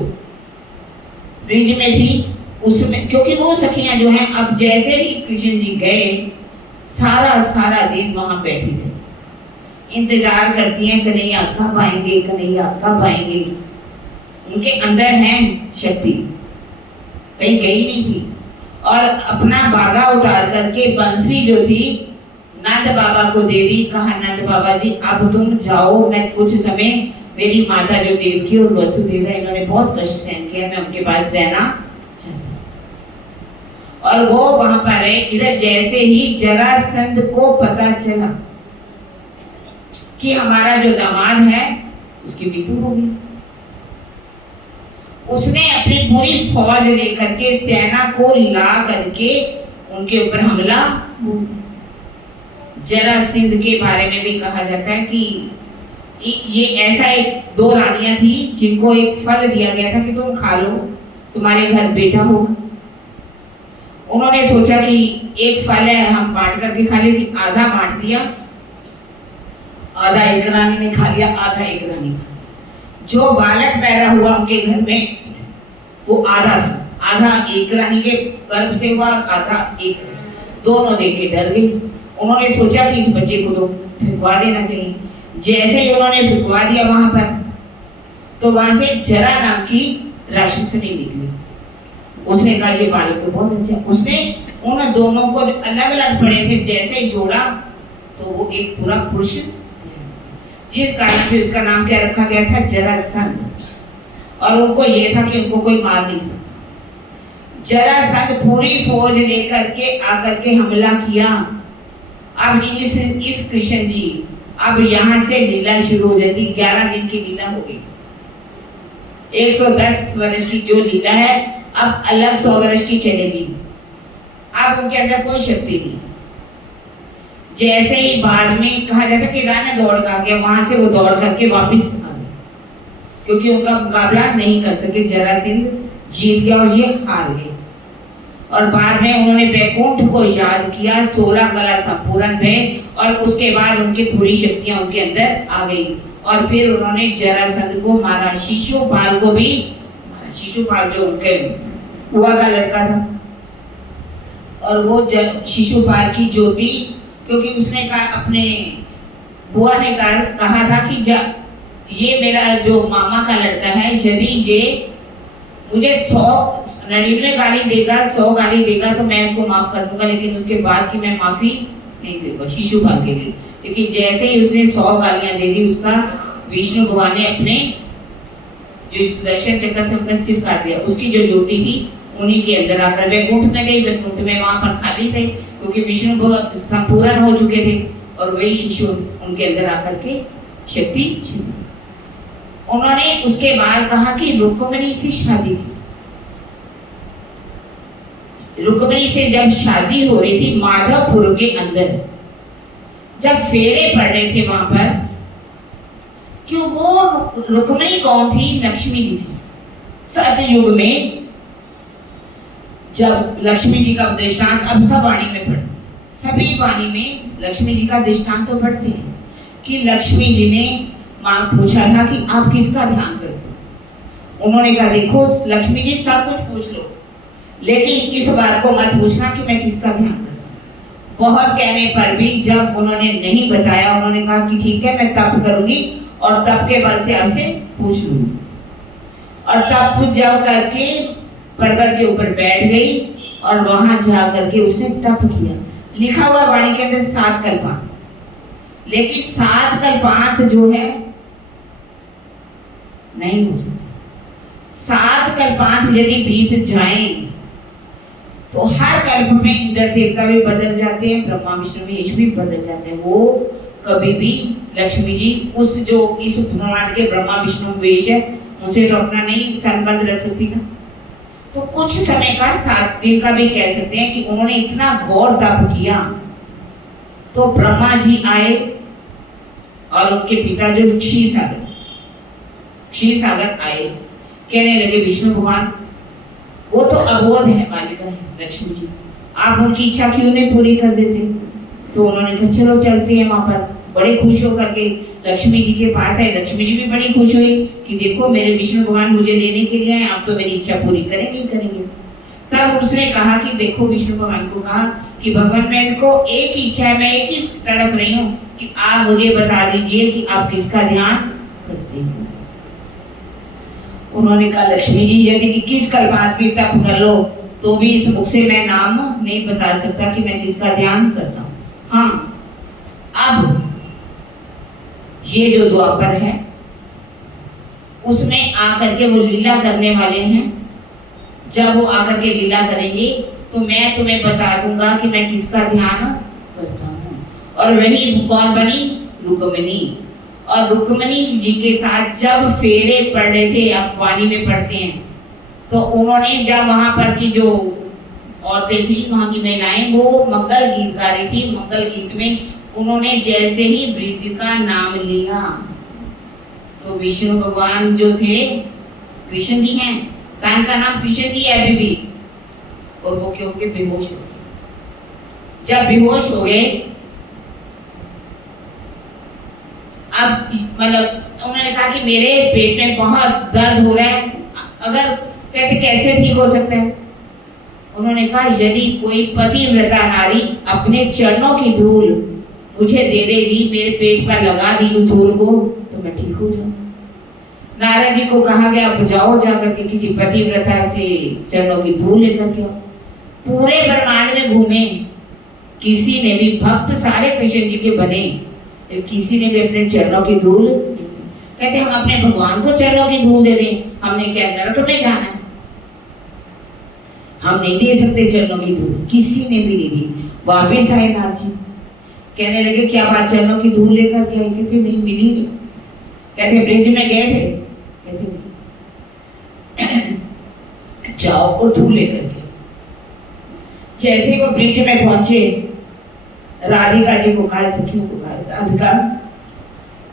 ब्रिज में थी उसमें, क्योंकि वो सखियां जो हैं, अब जैसे ही कृष्ण जी गए, सारा दिन वहां बैठी रहती, इंतजार करती हैं कन्हैया कब आएंगे, कन्हैया कब आएंगे। उनके अंदर है शक्ति, कहीं गई नहीं थी। और अपना बागा उतार करके बंसी जो थी नंद बाबा को दे दी। कहा नंद बाबा जी अब तुम जाओ, मैं कुछ समय, मेरी माता जो देवकी और वसुदेव है, इन्होंने बहुत कष्ट सहन किया, मैं उनके पास रहना चाहता। और वो वहां पर है। इधर जैसे ही जरासंध को पता चला कि हमारा जो दामाद है उसकी मृत्यु हो गई, उसने अपनी पूरी फौज लेकर के सेना को ला करके उनके ऊपर हमला। जरासंध के बारे में भी कहा जाता है कि ये ऐसा 2 रानियां थी जिनको एक फल दिया गया था कि तुम खा लो, तुम्हारे घर बेटा होगा। उन्होंने सोचा कि एक फल है, हम बांट करके खा लेते, आधा बांट दिया। आधा एक रानी ने खा लिया, आधा एक रानी खा लिया। जो बालक पैदा हुआ उनके घर में वो आधा था, आधा एक रानी के गर्भ से हुआ, आधा एक, दोनों देख के डर गई। उन्होंने सोचा कि इस बच्चे को तो फिकवा देना चाहिए। जैसे ही उन्होंने फिकवा दिया वहां पर, तो वहां से जरा नाम की राक्षसनी निकली। उसने कहा ये बालक तो बहुत अच्छा है। उसने उन दोनों को अलग अलग पड़े थे जैसे जोड़ा तो वो एक पूरा पुरुष, जिस कारण से उसका नाम क्या रखा गया था, जरासंध। और उनको ये था कि उनको कोई मार नहीं सकता। जरासंध पूरी फौज लेकर के आकर के हमला किया। अब इस कृष्ण जी अब यहाँ से लीला शुरू हो जाती। 11 दिन की लीला हो गई। 110 वर्ष की जो लीला है अब अलग 100 वर्ष की चलेगी। अब उनके अंदर कोई शक्ति नहीं। जैसे ही बाद में कहा जाता कि राणा दौड़ का गया, वहां से वो दौड़ करके वापस आ गए, क्योंकि उनका मुकाबला नहीं कर सके। जरासंध जीत गया और ये हार गए। और बाद में उन्होंने बैकुंठ को याद किया, 16 कला संपूर्ण हुए और उसके बाद उनकी पूरी शक्तियां उनके अंदर आ गई। और फिर उन्होंने जरासंध को मारा, शिशुपाल को भी मारा। शिशुपाल जो उनके बुआ का लड़का था, और वो शिशुपाल की ज्योति, क्योंकि उसने कहा, अपने बुआ ने कहा था कि ये मेरा जो मामा का लड़का है, यदि ये मुझे 99 गाली देगा, 100 गाली देगा तो मैं उसको माफ कर दूंगा, लेकिन उसके बाद की मैं माफी नहीं दूंगा शिशुपाल के लिए। लेकिन जैसे ही उसने 100 गालियां दे दी, उसका विष्णु भगवान ने अपने जो सुदर्शन चक्र से उनका सिर काट दिया। उसकी जो ज्योति थी उन्हीं के अंदर आकर वैकुंठ में गई। वैकुंठ में वहां पर खाली थे, क्योंकि विष्णु भगवान संपूर्ण हो चुके थे, और वही शिशु उनके अंदर आकर के शक्ति छिपी। उन्होंने उसके बाद कहा कि रुक्मिणी से शादी की। रुक्मिणी से जब शादी हो रही थी माधवपुर के अंदर, जब फेरे पड़ रहे थे वहां पर, क्यों वो रुक्मिणी कौन थी? लक्ष्मी जी थी। सतयुग में जब लक्ष्मी जी का दृष्टांत, अब सब वाणी में पढ़ते, सभी वाणी में लक्ष्मी जी का दृष्टांत तो पढ़ते हैं कि लक्ष्मी जी ने मां पूछा था कि आप किसका ध्यान करते हो? उन्होंने कहा देखो लक्ष्मी जी सब कुछ पूछ लो, लेकिन इस बात को मत पूछना कि मैं किसका ध्यान करता हूँ। बहुत कहने पर भी जब उन्होंने नहीं बताया, उन्होंने कहा कि ठीक है मैं तप करूंगी और तप के बल से आपसे पूछ लूंगी। और तप जब करके पर्वत के ऊपर बैठ गई और वहां जा करके उसने तप किया। लिखा हुआ वाणी के अंदर 7 कल्पांत, लेकिन 7 कल्पांत जो है नहीं हो सकता। 7 कल्पांत यदि बीत जाएं तो हर कल्प में इंद्र देवता भी बदल जाते हैं, ब्रह्मा विष्णु महेश भी बदल जाते हैं। वो कभी भी लक्ष्मी जी उस जो इस ब्रह्मांड के ब्रह्मा विष्णु महेश है उनसे तो अपना नहीं संबंध रख सकती ना। तो कुछ समय का 7 दिन का भी कह सकते हैं कि उन्होंने इतना घोर तप किया। तो ब्रह्मा जी आए और उनके पिता जो क्षीर सागर आए, कहने लगे विष्णु भगवान वो तो अबोध है, बालिका है लक्ष्मी जी, आप उनकी इच्छा क्यों नहीं पूरी कर देते? तो उन्होंने कहा चलो चलते हैं वहां पर। बड़े खुश होकर के लक्ष्मी जी के पास आए। लक्ष्मी जी भी बड़ी खुश हुई कि देखो मेरे विष्णु भगवान मुझे लेने के लिए आए, आप तो मेरी इच्छा पूरी करेंगे ही करेंगे। तब उसने कहा कि देखो विष्णु भगवान को कहा कि भगवान मेरे को एक ही इच्छा है, मैं एक ही तड़फ रही हूँ कि आप मुझे बता दीजिए कि आप किसका ध्यान करते हैं। उन्होंने कहा लक्ष्मी जी यदि 21 कल्पांत भी तप कर लो तो भी इस मुख से मैं नाम नहीं बता सकता कि मैं किसका ध्यान करता हूँ। हाँ, अब ये जो द्वापर है उसमें आकर के वो लीला करने वाले हैं। जब वो आकर के लीला करेंगे तो मैं तुम्हें बता दूंगा कि मैं किसका ध्यान करता हूँ। और वही कौन बनी? रुक्मिणी। और रुक्मिणी जी के साथ जब फेरे पड़ रहे थे, आप वाणी में पढ़ते हैं, तो उन्होंने जब वहां पर की जो औरतें थी, वहां की महिलाएं, वो मंगल गीत गा रही थी। मंगल गीत में उन्होंने जैसे ही ब्रज का नाम लिया तो विष्णु भगवान जो थे, कृष्ण जी हैं, का नाम कृष्ण जी है अभी भी, और वो क्योंकि बेहोश हो गए। जब बेहोश हो गए अब मतलब उन्होंने कहा कि मेरे पेट में बहुत दर्द हो रहा है, अगर कहते कैसे ठीक हो सकता है। उन्होंने कहा यदि कोई पतिव्रता नारी अपने चरणों की धूल मुझे दे देगी, मेरे पेट पर लगा दी उस धूल को, तो मैं ठीक हो जाऊं। नारद जी को कहा गया अब जाओ जाकर के किसी पतिव्रता से चरणों की धूल लेकर के आओ। पूरे ब्रह्मांड में घूमे, किसी ने भी, भक्त सारे कृष्ण जी के बने, किसी ने भी अपने चरणों की धूल, कहते हम अपने भगवान को चरणों की धूल दे दें, हमने क्या नरक में जाना है? हम नहीं दे सकते चरणों की धूल, किसी ने भी नहीं दी। वापिस आए नाथ जी, कहने लगे क्या बात, चरणों की धूल लेकर के आए? कहते नहीं, मिली नहीं। कहते ब्रिज में गए थे? कहते नहीं। जाओ और धूल लेकर के। जैसे वो ब्रिज में पहुंचे, राधिका जी को कहा, सखियों को कहा, राधिका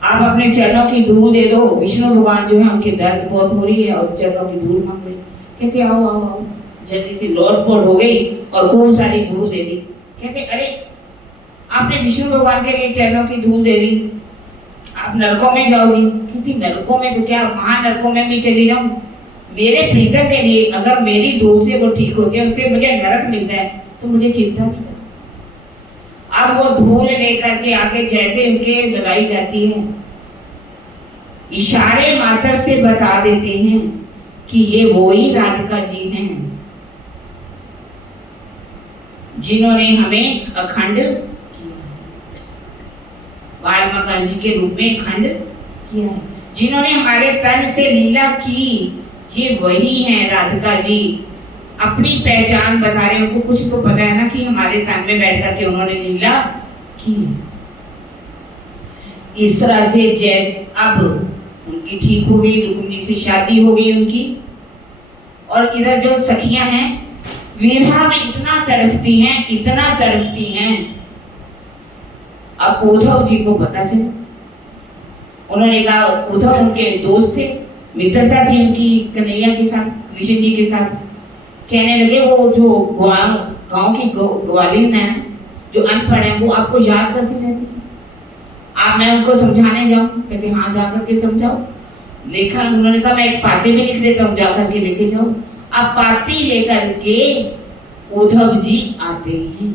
आप अपने चरणों की धूल दे दो, विष्णु भगवान जो है उनके दर्द बहुत हो रही है और चरणों की धूल मांग रहे। कहते आओ आओ आओ। जल्दी से लोटपोट हो गई और खूब सारी धूल दे दी। कहते अरे आपने विष्णु भगवान के लिए चरणों की धूल दे दी, आप नरकों में जाओगी? कहती नरकों में तो क्या, महानरकों में भी चली जाऊं, मेरे प्रीतम के लिए अगर मेरी धूल से वो ठीक होते हैं, उससे मुझे नरक मिलता है तो मुझे चिंता नहीं करती। अब वो धूल लेकर के आके जैसे उनके लगाई जाती है, इशारे मात्र से बता देते हैं कि ये वो ही राधिका जी हैं जिन्होंने हमें अखंड वाल्मीकि जी के रूप में खंड किया है, जिन्होंने हमारे तन से लीला की, ये वही हैं राधिका जी। अपनी पहचान बता रहे हैं, उनको कुछ तो पता है ना कि हमारे तन में बैठ करके उन्होंने लीला की। इस तरह से जैसे अब उनकी ठीक हो गई, रुक्मिणी से शादी हो गई उनकी, और इधर जो सखियां हैं विरहा में इतना तड़फती हैं, इतना तड़फती हैं। अब उद्धव जी को पता चला, उन्होंने कहा, उद्धव उनके दोस्त थे, मित्रता थी उनकी कन्हैया के साथ, कृष्ण जी के साथ। कहने लगे वो जो गांव की ग्वालिन है, जो अनपढ़ है, वो आपको याद करती रहती है, आप मैं उनको समझाने जाऊं? कहते हाँ जा करके समझाओ। लेखा उन्होंने कहा मैं एक पाती में लिख देता हूँ, जा करके लेके जाओ। अब पाती लेकर के उद्धव जी आते हैं।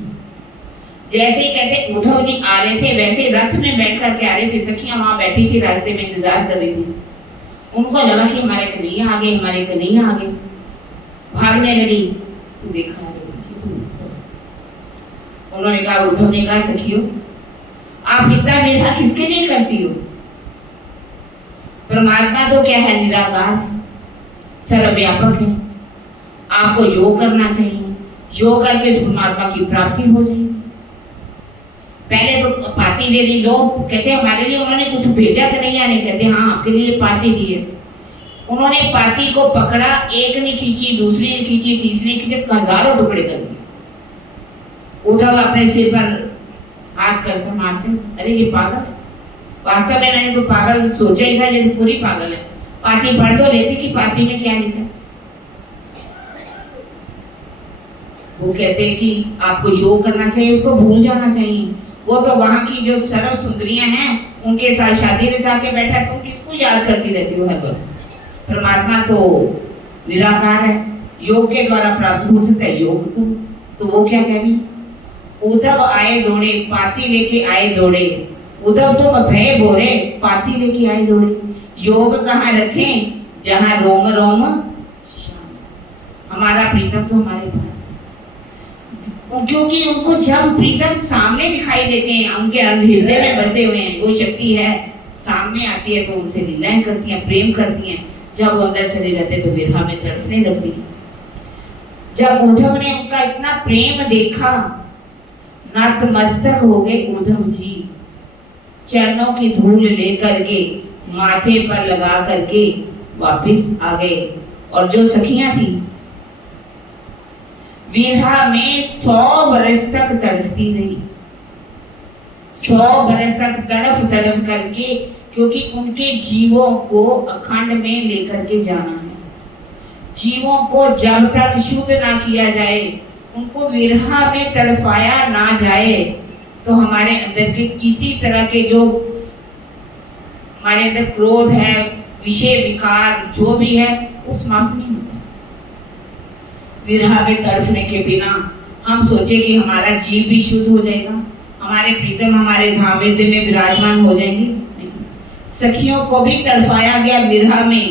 जैसे ही कहते उद्धव जी आ रहे थे, वैसे रथ में बैठ कर के आ रहे थे, सखियां वहां बैठी थी, रास्ते में इंतजार कर रही थी। उनको लगा कि हमारे कन्हैया आ गए, हमारे कन्हैया आ गए, भागने लगी तो देखा उन्होंने कहा, उद्धव ने कहा सखियों आप इतना मेधा किसके लिए करती हो? परमात्मा तो क्या है, निराकार है, सर्वव्यापक है, आपको योग करना चाहिए, योग करके परमात्मा की प्राप्ति हो जाएगी। पहले तो पाती ले ली, लोग कहते हमारे लिए उन्होंने कुछ भेजा कन्हैया ने, कहते हाँ आपके लिए पाती दी है। उन्होंने पाती को पकड़ा, एक ने खींची, दूसरी ने खींची, तीसरी ने खींची, हजारों टुकड़े कर दिए। उद्धव अपने सिर पर हाथ करते मारते, अरे ये पागल है, वास्तव में मैंने तो पागल सोचा ही था, लेकिन पूरी पागल है। पाती पढ़ तो लेती कि पाती में क्या लिखा। वो कहते हैं कि आपको योग करना चाहिए, उसको भूल जाना चाहिए, वो तो वहां की जो सर्व सुंदरियां हैं उनके साथ शादी रचा के बैठा है, तुम किसको याद करती रहती हो हर वक्त? परमात्मा तो निराकार है, योग के द्वारा प्राप्त हो सकता है, योग करो। तो वो क्या कह रही, उद्धव आए दौड़े, पाती लेके आए दौड़े, उद्धव तो भय बोरे, पाती लेके आए दौड़े। योग कहाँ रखें? जहां रोम रोम शांत। हमारा प्रीतम तो हमारे पास है, क्योंकि उनको जब प्रीतम सामने दिखाई देते हैं, उनके हृदय में बसे हुए हैं, वो शक्ति है, सामने आती है तो उनसे लीलाएं करती हैं, प्रेम करती हैं। जब वो अंदर चले जाते तो विरह में तड़फने लगती है। जब उद्धव ने उनका इतना प्रेम देखा, नतमस्तक हो गए उद्धव जी, चरणों की धूल लेकर के माथे पर लगा करके वापस आ गए। और जो सखियां थी विरह में 100 बरस तक तड़फती रही, 100 बरस तक तड़फ तड़फ करके, क्योंकि उनके जीवों को अखंड में लेकर के जाना है। जीवों को जब तक शुद्ध ना किया जाए, उनको विरह में तड़फाया ना जाए, तो हमारे अंदर के किसी तरह के जो हमारे अंदर क्रोध है, विषय विकार जो भी है वो समाप्त नहीं होता। विरह में तड़फने के बिना हम सोचे कि हमारा जीव भी शुद्ध हो जाएगा, हमारे प्रीतम हमारे धाम हृदय में विराजमान हो जाएंगे, नहीं। सखियों को भी तड़फाया गया विरह में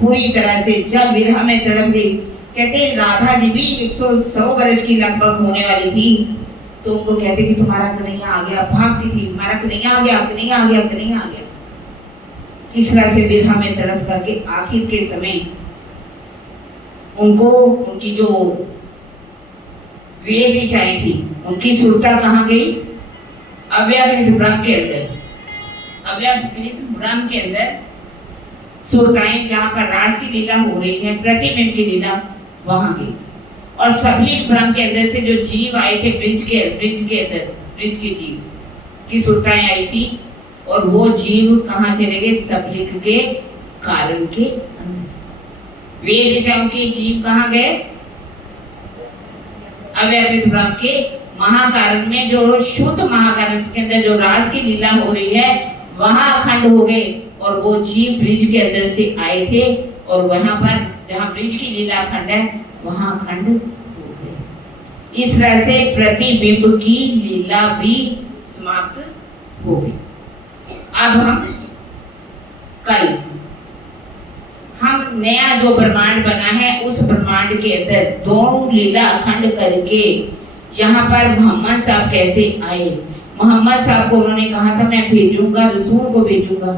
पूरी तरह से। जब विरह में तड़फ गई, कहते राधा जी भी 100 वर्ष की लगभग होने वाली थी, तो उनको कहते कि तुम्हारा कन्हैया आ गया, भागती थी, हमारा कन्हैया आ गया, कन्हैया आ गया, कन्हैया आ गया। किस तरह से विरह में तड़फ करके आखिर के समय उनको उनकी जो वेद ऋचाएं थी उनकी सुरता कहाँ गई? अव्यकृत ब्रह्म के अंदर, अव्यकृत ब्रह्म के अंदर सुरताएं जहाँ पर रास की लीला हो रही है, प्रतिबिंब की लीला वहां गई। और सबलिक ब्रह्म के अंदर से जो जीव आए थे ब्रिज के अंदर, ब्रिज के जीव की सुरताएं आई थी, और वो जीव कहाँ चले गए? सबलिक के कारण के अंदर। वेद ऋचाओं के जीव कहाँ गए? अव्यकृत ब्रह्म के महाकारण में, जो शुद्ध महाकारण के अंदर जो रास की लीला हो रही है वहां अखंड हो गए, और वो जीव ब्रिज के अंदर से आए थे, और वहां पर जहां ब्रिज की लीला अखंड है वहां अखंड हो गए। इस तरह से प्रतिबिंब की लीला भी समाप्त हो गई। अब हम नया जो ब्रह्मांड बना है उस ब्रह्मांड के अंदर दोनों लीला अखंड करके यहाँ पर मोहम्मद साहब कैसे आए? मोहम्मद साहब को उन्होंने कहा था मैं भेजूंगा, रसूल को भेजूंगा,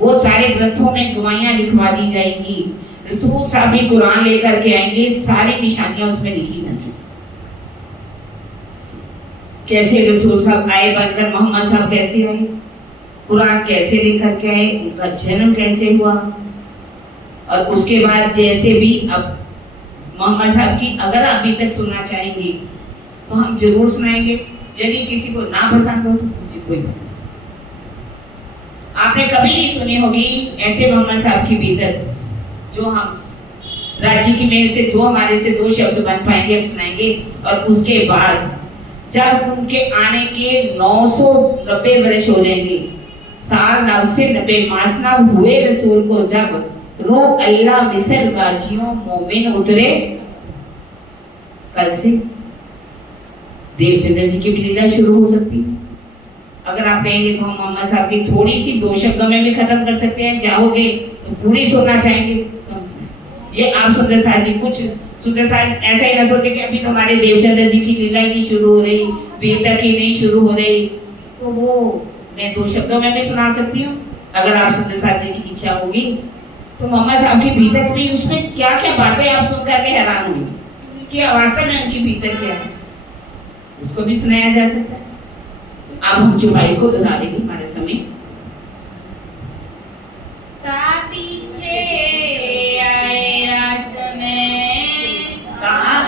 वो सारे ग्रंथों में गवाहियां लिखवा दी जाएंगी, रसूल साहब भी कुरान लेकर के आएंगे, सारी निशानियां उसमें लिखी होंगी। कैसे रसूल साहब आए बनकर, मोहम्मद साहब कैसे आए, कुरान कैसे लेकर के आए, उनका जन्म कैसे हुआ, और उसके बाद जैसे भी अब मोहम्मद साहब की अगर आप अभी तक सुनना चाहेंगे तो हम जरूर सुनाएंगे। यदि किसी को ना पसंद हो तो मुझे कोई बात नहीं। आपने कभी नहीं सुनी होगी ऐसे मोहम्मद साहब की बीतत, जो हम राज्य की मेहर से जो हमारे से 2 शब्द बन पाएंगे हम सुनाएंगे। और उसके बाद जब उनके आने के 990 वर्ष हो जाएंगे, साल 9 से 90 मास ना हुए रसूल को, जब रूह अल्लाह मिसल गाजियों मोमिन उतरे, कल से देवचंद्र जी की भी लीला शुरू हो सकती है। अगर आप कहेंगे तो हम मोहम्मद साहब की थोड़ी सी 2 शब्दों में भी खत्म कर सकते हैं, चाहोगे तो पूरी सुनना चाहेंगे तो हम सुनाएं। ये आप सुंदर साहब जी, कुछ सुंदर साहब ऐसा ही ना सोचे कि अभी तो हमारे देवचंद्र जी की लीला ही नहीं शुरू हो रही, वेद तक ही नहीं शुरू हो रही, तो वो मैं 2 शब्दों में भी सुना सकती हूँ। अगर आप सुंदर साहब जी की इच्छा होगी तो मोहम्मद साहब की बीतक भी, उसमें क्या क्या बातें आप सुन करके हैरान होंगे कि वास्तव में उनकी बीतक क्या है, उसको भी सुनाया जा सकता है। तो अब हम चुपाई को दोहरा देंगे हमारे समय। पीछे आए रास में,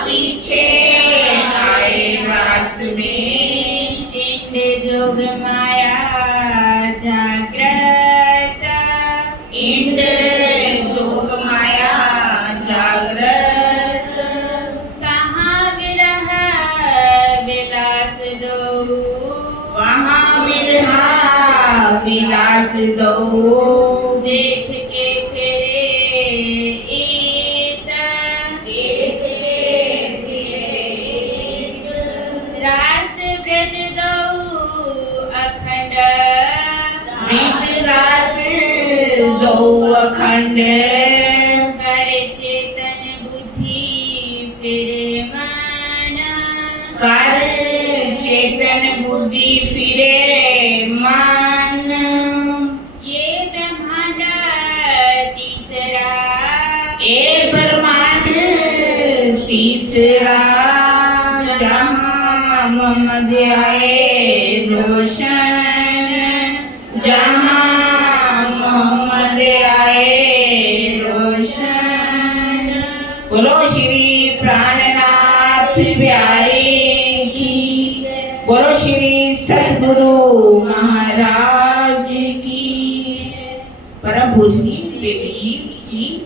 पीछे आए रास में, इंद्र जोग माया जागृत, इंद्र जोग माया जागृत, कहाँ विरह विलास दो, वहाँ विरह विलास दो, देख के फिरे ईत, रास ब्रज दो अखंड, ब्रिज रास दो अखंड, कर चेतन बुद्धि फिरे मन, कर चेतन बुद्धि फिरे मन, ये ब्रह्मांड तीसरा, ये ब्रह्मांड तीसरा, जहाँ मोहम्मद आए रोशन, जहाँ मोहम्मद आए रोशन। बोलो श्री प्राणनाथ प्यारे की, बोलो श्री सद्गुरु महाराज की। परम पूजनीय बेबी जी